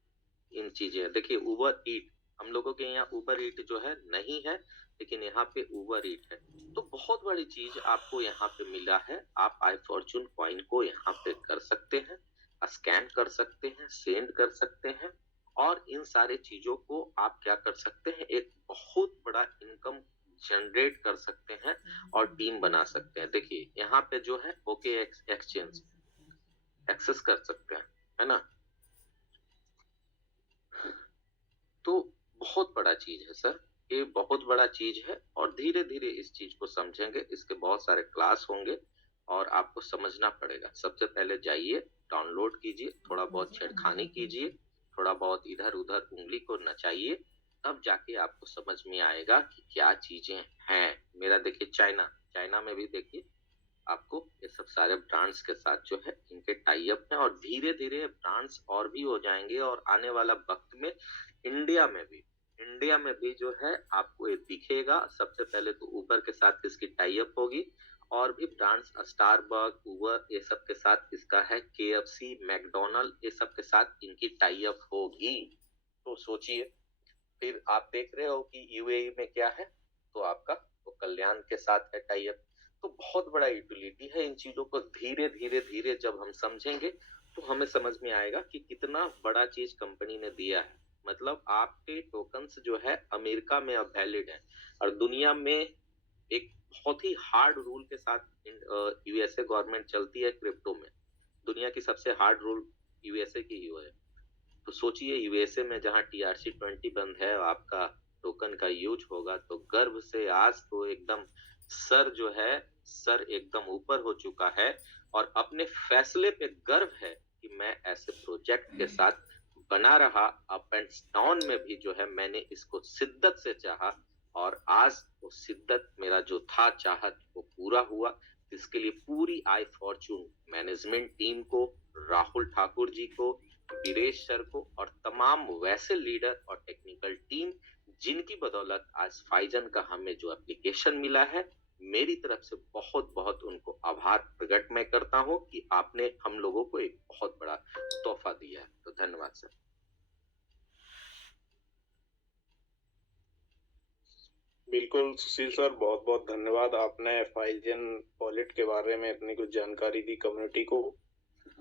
इन चीजें। देखिए उबर ईट, हम लोगों के यहाँ उबर ईट जो है नहीं है, लेकिन यहाँ पे उबर ईट है। तो बहुत बड़ी चीज आपको यहाँ पे मिला है। आप आई फॉर्चून कॉइन को यहाँ पे कर सकते हैं, स्कैन कर सकते हैं, सेंड कर सकते हैं, और इन सारे चीजों को आप क्या कर सकते हैं, एक बहुत बड़ा इनकम जनरेट कर सकते हैं और टीम बना सकते हैं। देखिए यहाँ पे जो है ओके एक्सचेंज एक्सेस कर सकते हैं, है ना। तो बहुत बड़ा चीज है सर, ये बहुत बड़ा चीज है। और धीरे धीरे इस चीज को समझेंगे, इसके बहुत सारे क्लास होंगे और आपको समझना पड़ेगा। सबसे पहले जाइए, डाउनलोड कीजिए, थोड़ा बहुत छेड़खानी कीजिए, थोड़ा बहुत इधर उधर उंगली को नचाइए, तब जाके आपको समझ में आएगा कि क्या चीजें हैं। मेरा देखिए चाइना में भी देखिए आपको ये सब सारे ब्रांड्स के साथ जो है इनके टाई अप हैं, और धीरे धीरे ब्रांड्स और भी हो जाएंगे। और आने वाला वक्त में इंडिया में भी जो है आपको ये दिखेगा। सबसे पहले तो उबर के साथ इसकी टाई अप होगी, और भी ब्रांड्स स्टारबक, उबर, ये सब के साथ इसका है, KFC, मैकडोनल्ड, ये सब के साथ इनकी टाई अप होगी। तो सोचिए, फिर आप देख रहे हो कि यूएई में क्या है, तो आपका तो कल्याण के साथ है टाई अप। तो बहुत बड़ा यूटिलिटी है। इन चीजों को धीरे धीरे जब हम समझेंगे तो हमें समझ में आएगा कि कितना बड़ा चीज कंपनी ने दिया है। मतलब आपके टोकन्स जो है अमेरिका में अब वैलिड है, और दुनिया में एक बहुत ही हार्ड रूल के साथ यूएसए गवर्नमेंट चलती है क्रिप्टो में। दुनिया की सबसे हार्ड रूल यूएसए की ही है। तो सोचिए यूएसए में जहां TRC-20 बंद है, आपका टोकन का यूज होगा, तो गर्व से आज तो एकदम सर एकदम ऊपर हो चुका है और अपने फैसले पे गर्व है कि मैं ऐसे प्रोजेक्ट के साथ बना रहा। अप एंड डाउन में भी जो है मैंने इसको शिद्दत से चाहा और आज वो शिद्दत मेरा जो था चाहत वो पूरा हुआ। इसके लिए पूरी आई फॉर्चून मैनेजमेंट टीम को, राहुल ठाकुर जी को, वीरेश सर को और तमाम वैसे लीडर और टेक्निकल टीम जिनकी बदौलत आज फाइजन का हमें जो एप्लीकेशन मिला है, मेरी तरफ से बहुत बहुत उनको आभार प्रकट मैं करता हूं कि आपने हम लोगों को एक बहुत बड़ा तोहफा दिया है। तो धन्यवाद सर। बिल्कुल सुशील सर, बहुत बहुत धन्यवाद। आपने फाइजन वॉलेट के बारे में इतनी कुछ जानकारी दी कम्युनिटी को।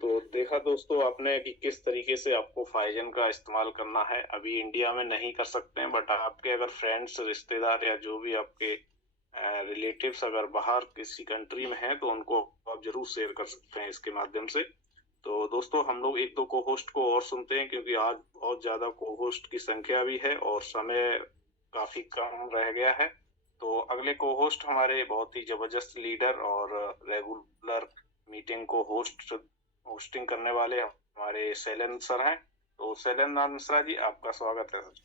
तो देखा दोस्तों आपने कि किस तरीके से आपको फाइजन का इस्तेमाल करना है। अभी इंडिया में नहीं कर सकते हैं, बट आपके अगर फ्रेंड्स, रिश्तेदार या जो भी आपके रिलेटिव्स अगर बाहर किसी कंट्री में हैं तो उनको आप जरूर शेयर कर सकते हैं इसके माध्यम से। तो दोस्तों हम लोग एक दो को होस्ट को और सुनते हैं, क्योंकि आज बहुत ज्यादा को होस्ट की संख्या भी है और समय काफी कम रह गया है। तो अगले को होस्ट हमारे बहुत ही जबरदस्त लीडर और रेगुलर मीटिंग को होस्टिंग करने वाले हमारे शैलेंद्र सर हैं। तो शैलेंद्र मिश्रा जी, आपका स्वागत है सर।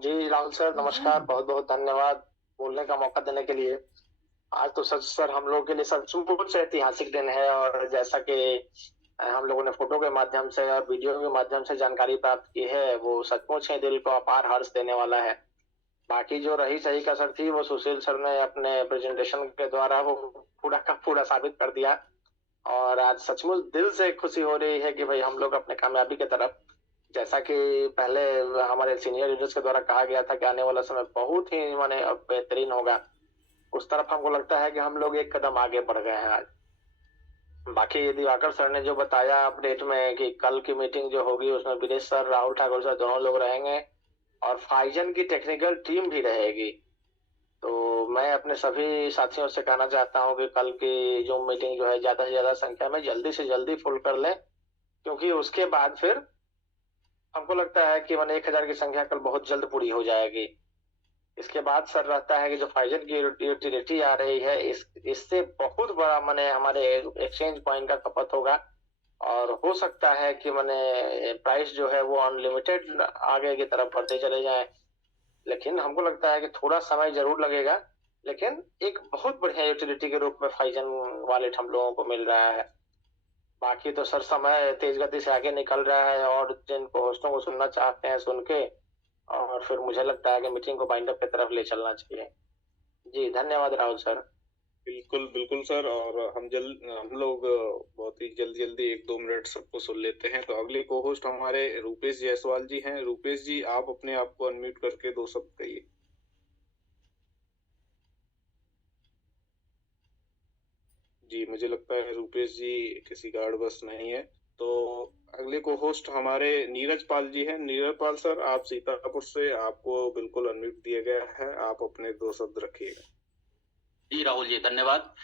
जी राहुल सर नमस्कार, बहुत बहुत धन्यवाद बोलने का मौका देने के लिए। आज तो सच सर हम लोगों के लिए सचमुच ऐतिहासिक दिन है और जैसा कि हम लोगों ने फोटो के माध्यम से और वीडियो के माध्यम से जानकारी प्राप्त की है, वो सचमुच ही दिल को अपार हर्ष देने वाला है। बाकी जो रही सही कसर थी वो सुशील सर ने अपने प्रेजेंटेशन के द्वारा वो पूरा का पूरा साबित कर दिया और आज सचमुच दिल से खुशी हो रही है कि भाई हम लोग अपने कामयाबी की तरफ, जैसा कि पहले हमारे सीनियर लीडर्स के द्वारा कहा गया था कि आने वाला समय बहुत ही माने बेहतरीन होगा, उस तरफ हमको लगता है कि हम लोग एक कदम आगे बढ़ गए हैं आज। बाकी दिवाकर सर ने जो बताया अपडेट में कि कल की मीटिंग जो होगी उसमें वीरेश सर, राहुल ठाकुर सर दोनों लोग रहेंगे और फाइजन की टेक्निकल टीम भी रहेगी। तो मैं अपने सभी साथियों से कहना चाहता हूं कि कल की जो मीटिंग जो है ज्यादा से ज्यादा संख्या में जल्दी से जल्दी फुल कर लें, क्योंकि उसके बाद फिर हमको लगता है कि मैंने 1000 की संख्या कल बहुत जल्द पूरी हो जाएगी। इसके बाद सर रहता है कि जो फाइजन की यूटिलिटी आ रही है इससे बहुत बड़ा मैंने हमारे एक्सचेंज पॉइंट का खपत होगा और हो सकता है कि मैंने प्राइस जो है वो अनलिमिटेड आगे की तरफ बढ़ते चले जाएं। लेकिन हमको लगता है कि थोड़ा समय जरूर लगेगा, लेकिन एक बहुत बढ़िया यूटिलिटी के रूप में फाइजन वॉलेट हम लोगों को मिल रहा है। बाकी तो सर समय तेज गति से आगे निकल रहा है और जिनको होस्टों को सुनना चाहते हैं सुन के, और फिर मुझे लगता है कि मीटिंग को बाइंड अप की तरफ ले चलना चाहिए। जी धन्यवाद राहुल सर। बिल्कुल बिल्कुल सर, और हम लोग बहुत ही जल्दी 1-2 मिनट सबको सुन लेते हैं। तो अगले को होस्ट हमारे रूपेश जायसवाल जी हैं। रूपेश जी, आप अपने आप को अनम्यूट करके 2 शब्द कहिए। जी, मुझे लगता है रूपेश जी किसी कारणवश नहीं है। तो अगले को होस्ट हमारे नीरज पाल जी हैं। नीरज पाल सर, आप सीतापुर से, आपको बिल्कुल अनम्यूट दिया गया है, आप अपने 2 शब्द रखिएगा। जी राहुल जी धन्यवाद।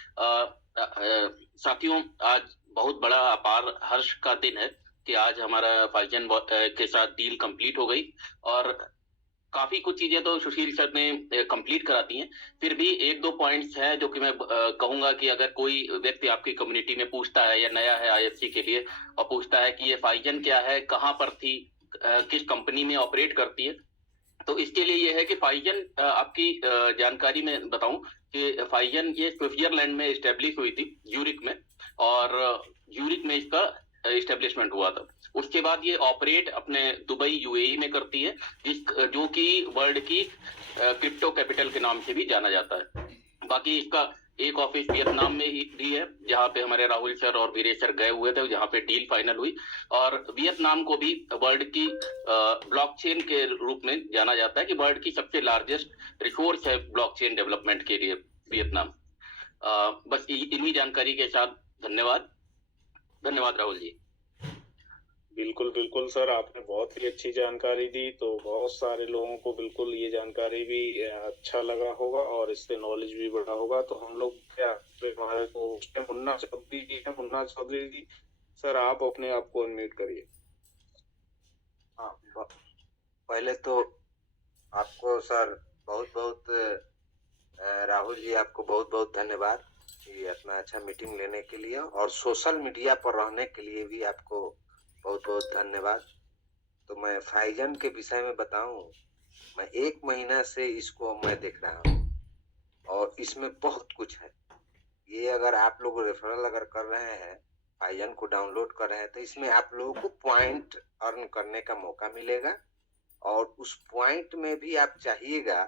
साथियों, आज बहुत बड़ा अपार हर्ष का दिन है कि आज हमारा फाइजन के साथ डील कंप्लीट हो गई और काफी कुछ चीजें तो सुशील सर ने कंप्लीट करा दी हैं। फिर भी 1-2 पॉइंट्स हैं जो कि मैं कहूंगा कि अगर कोई व्यक्ति आपकी कम्युनिटी में पूछता है या नया है IFC के लिए और पूछता है कि ये फाइजन क्या है, कहाँ पर थी, किस कंपनी में ऑपरेट करती है, तो इसके लिए ये है कि फाइजन आपकी जानकारी में बताऊं कि फाइजन ये स्विट्जरलैंड में एस्टेब्लिश हुई थी, यूरिक में, और यूरिक में इसका एस्टेब्लिशमेंट हुआ था। उसके बाद ये ऑपरेट अपने दुबई UAE में करती है, जो कि वर्ल्ड की क्रिप्टो कैपिटल के नाम से भी जाना जाता है। बाकी इसका एक ऑफिस वियतनाम में ही भी है, जहाँ पे हमारे राहुल सर और वीरेश सर गए हुए थे, जहाँ पे डील फाइनल हुई। और वियतनाम को भी वर्ल्ड की ब्लॉकचेन के रूप में जाना जाता है कि वर्ल्ड की सबसे लार्जेस्ट रिसोर्स है ब्लॉकचेन डेवलपमेंट के लिए वियतनाम। बस इन्हीं जानकारी के साथ धन्यवाद राहुल जी। बिल्कुल बिल्कुल सर, आपने बहुत ही अच्छी जानकारी दी। तो बहुत सारे लोगों को बिल्कुल ये जानकारी भी अच्छा लगा होगा और इससे नॉलेज भी बढ़ा होगा। तो हम लोग क्या, हमारे को मुन्ना चौधरी जी हैं, मुन्ना चौधरी जी सर, आप अपने आप को अनम्यूट करिए। हाँ, पहले तो आपको सर बहुत बहुत राहुल जी, आपको बहुत बहुत धन्यवाद कि इतना अच्छा मीटिंग लेने के लिए, और सोशल मीडिया पर रहने के लिए भी आपको बहुत बहुत धन्यवाद। तो मैं फाइजन के विषय में बताऊं, मैं 1 महीना से इसको मैं देख रहा हूं और इसमें बहुत कुछ है। ये अगर आप लोग रेफरल अगर कर रहे हैं, फाइजन को डाउनलोड कर रहे हैं, तो इसमें आप लोगों को पॉइंट अर्न करने का मौका मिलेगा। और उस पॉइंट में भी आप चाहिएगा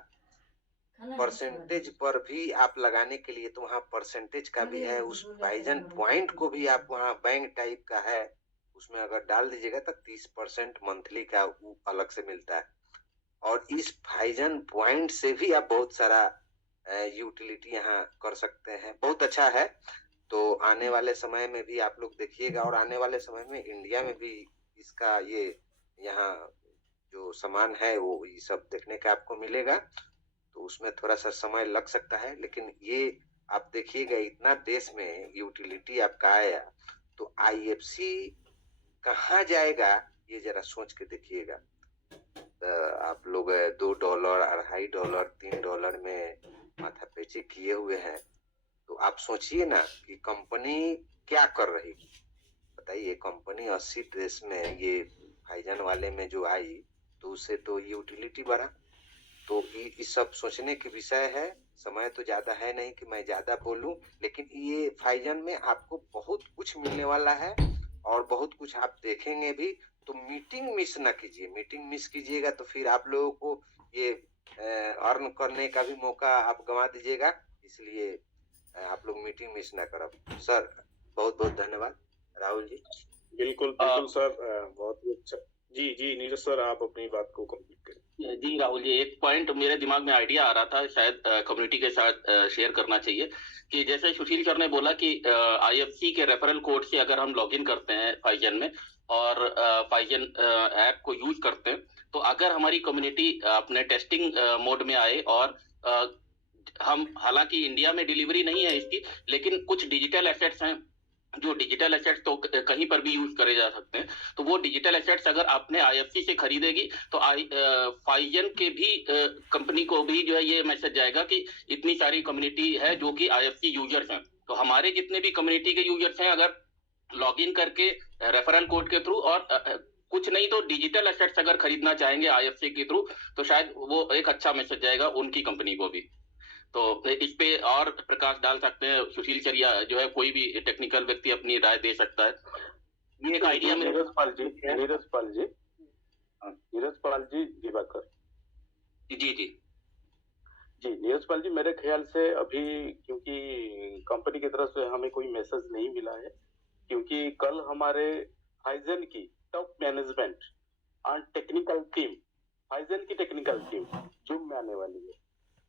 परसेंटेज पर भी आप लगाने के लिए, तो वहाँ परसेंटेज का भी है। उस फाइजन पॉइंट को भी आप वहाँ बैंक टाइप का है, उसमें अगर डाल दीजिएगा तो 30% मंथली का अलग से मिलता है। और इस फाइजन पॉइंट से भी आप बहुत सारा यूटिलिटी यहाँ कर सकते हैं, बहुत अच्छा है। तो आने वाले समय में भी आप लोग देखिएगा, और आने वाले समय में इंडिया में भी इसका ये यहाँ जो सामान है वो ये सब देखने का आपको मिलेगा। तो उसमें थोड़ा सा समय लग सकता है, लेकिन ये आप देखिएगा, इतना देश में यूटिलिटी आपका आया तो IFC कहाँ जाएगा ये जरा सोच के देखिएगा। आप लोग $2, $2.5, $3 में माथापेची किए हुए हैं। तो आप सोचिए ना कि कंपनी क्या कर रही है। बताइए, कंपनी 80 देश में ये फाइजन वाले में जो आई, तो उससे तो यूटिलिटी बढ़ा। तो ये सब सोचने के विषय है। समय तो ज्यादा है नहीं कि मैं ज्यादा बोलूं, लेकिन ये फाइजन में आपको बहुत कुछ मिलने वाला है और बहुत कुछ आप देखेंगे भी। तो मीटिंग मिस ना कीजिए। मीटिंग मिस कीजिएगा तो फिर आप लोगों को ये अर्न करने का भी मौका आप गंवा दीजिएगा। इसलिए आप लोग मीटिंग मिस ना करो। सर बहुत बहुत धन्यवाद। राहुल जी। बिल्कुल बिल्कुल सर, बहुत अच्छा। जी जी नीरज सर, आप अपनी बात को कंप्लीट करें। जी राहुल जी, एक पॉइंट मेरे दिमाग में आइडिया आ रहा था, शायद कम्युनिटी के साथ शेयर करना चाहिए। कि जैसे सुशील सर ने बोला कि IFC के रेफरल कोड से अगर हम लॉगिन करते हैं फाइजन में और फाइजन ऐप को यूज करते हैं, तो अगर हमारी कम्युनिटी अपने टेस्टिंग मोड में आए और हम, हालांकि इंडिया में डिलीवरी नहीं है इसकी, लेकिन कुछ डिजिटल एसेट्स हैं जो डिजिटल एसेट्स तो कहीं पर भी यूज करे जा सकते हैं। तो वो डिजिटल एसेट्स अगर आपने IFC से खरीदेगी तो फाइजन के भी कंपनी को भी जो है ये मैसेज जाएगा कि इतनी सारी कम्युनिटी है जो कि IFC यूजर्स हैं। तो हमारे जितने भी कम्युनिटी के यूजर्स हैं, अगर लॉगिन करके रेफरल कोड के थ्रू और कुछ नहीं तो डिजिटल एसेट्स अगर खरीदना चाहेंगे IFC के थ्रू, तो शायद वो एक अच्छा मैसेज जाएगा उनकी कंपनी को भी। तो इस पे और प्रकाश डाल सकते हैं सुशील सर, या जो है कोई भी टेक्निकल व्यक्ति अपनी राय दे सकता है। ये एक आइडिया में नीरज पाल जी दिवाकर जी जी जी नीरज पाल जी, मेरे ख्याल से अभी क्योंकि कंपनी की तरफ से हमें कोई मैसेज नहीं मिला है, क्योंकि कल हमारे फाइजन की टॉप मैनेजमेंट और टेक्निकल टीम, फाइजन की टेक्निकल टीम जूम में आने वाली है।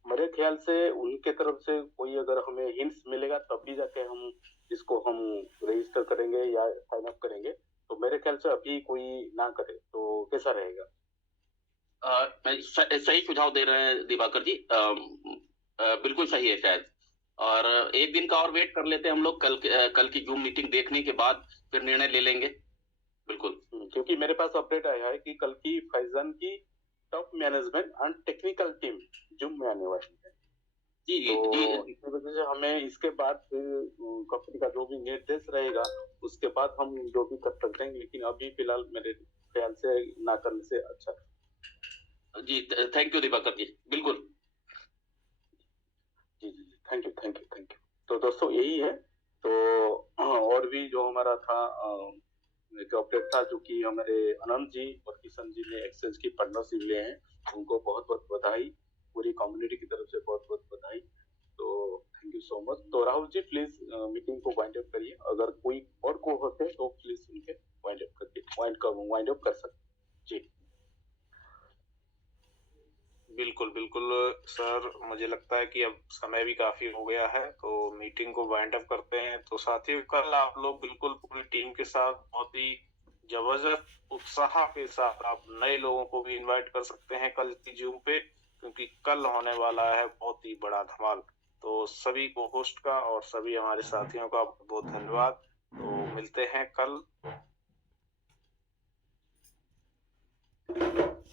मेरे ख्याल से उनके तरफ से कोई अगर हमें हिंट्स मिलेगा तब भी जाके हम इसको हम रजिस्टर करेंगे या साइन अप करेंगे। तो मेरे ख्याल से अभी कोई ना करे तो कैसा रहेगा? सही सुझाव दे रहे हैं दिवाकर जी, बिल्कुल सही है शायद। और एक दिन का और वेट कर लेते हैं हम लोग, कल की जूम मीटिंग देखने के बाद फिर निर्णय ले लेंगे। बिल्कुल, क्योंकि मेरे पास अपडेट आया है कि कल की फाइजन की top management and technical team zoom में आने वाली है। जी तो जी इसी वजह से हमें इसके बाद कंपनी का जो भी निर्देश रहेगा उसके बाद हम जो भी कर सकते हैं, लेकिन अभी फिलहाल मेरे ख्याल से ना करने से अच्छा है। जी, थैंक यू दिवाकर जी, बिल्कुल। जी जी थैंक यू। तो दोस्तों यही है। तो और भी जो हमारा था एक अपडेट था, जो कि हमारे अनंत जी और किशन जी ने एक्सचेंज की पार्टनरशिप लिए हैं, उनको बहुत बहुत बधाई, पूरी कम्युनिटी की तरफ से बहुत बहुत बधाई। तो थैंक यू सो मच। तो राहुल जी प्लीज मीटिंग को वाइंड अप करिए। अगर कोई और को होते तो प्लीज उनके वाइंड अप कर सकते। जी बिल्कुल बिल्कुल सर, मुझे लगता है कि अब समय भी काफी हो गया है, तो मीटिंग को वाइंड अप करते हैं। तो साथियों, कल आप लोग बिल्कुल पूरी टीम के साथ बहुत ही जबरदस्त उत्साह के साथ आप नए लोगों को भी इनवाइट कर सकते हैं कल की जूम पे, क्योंकि कल होने वाला है बहुत ही बड़ा धमाल। तो सभी को होस्ट का और सभी हमारे साथियों का बहुत धन्यवाद। तो मिलते हैं कल।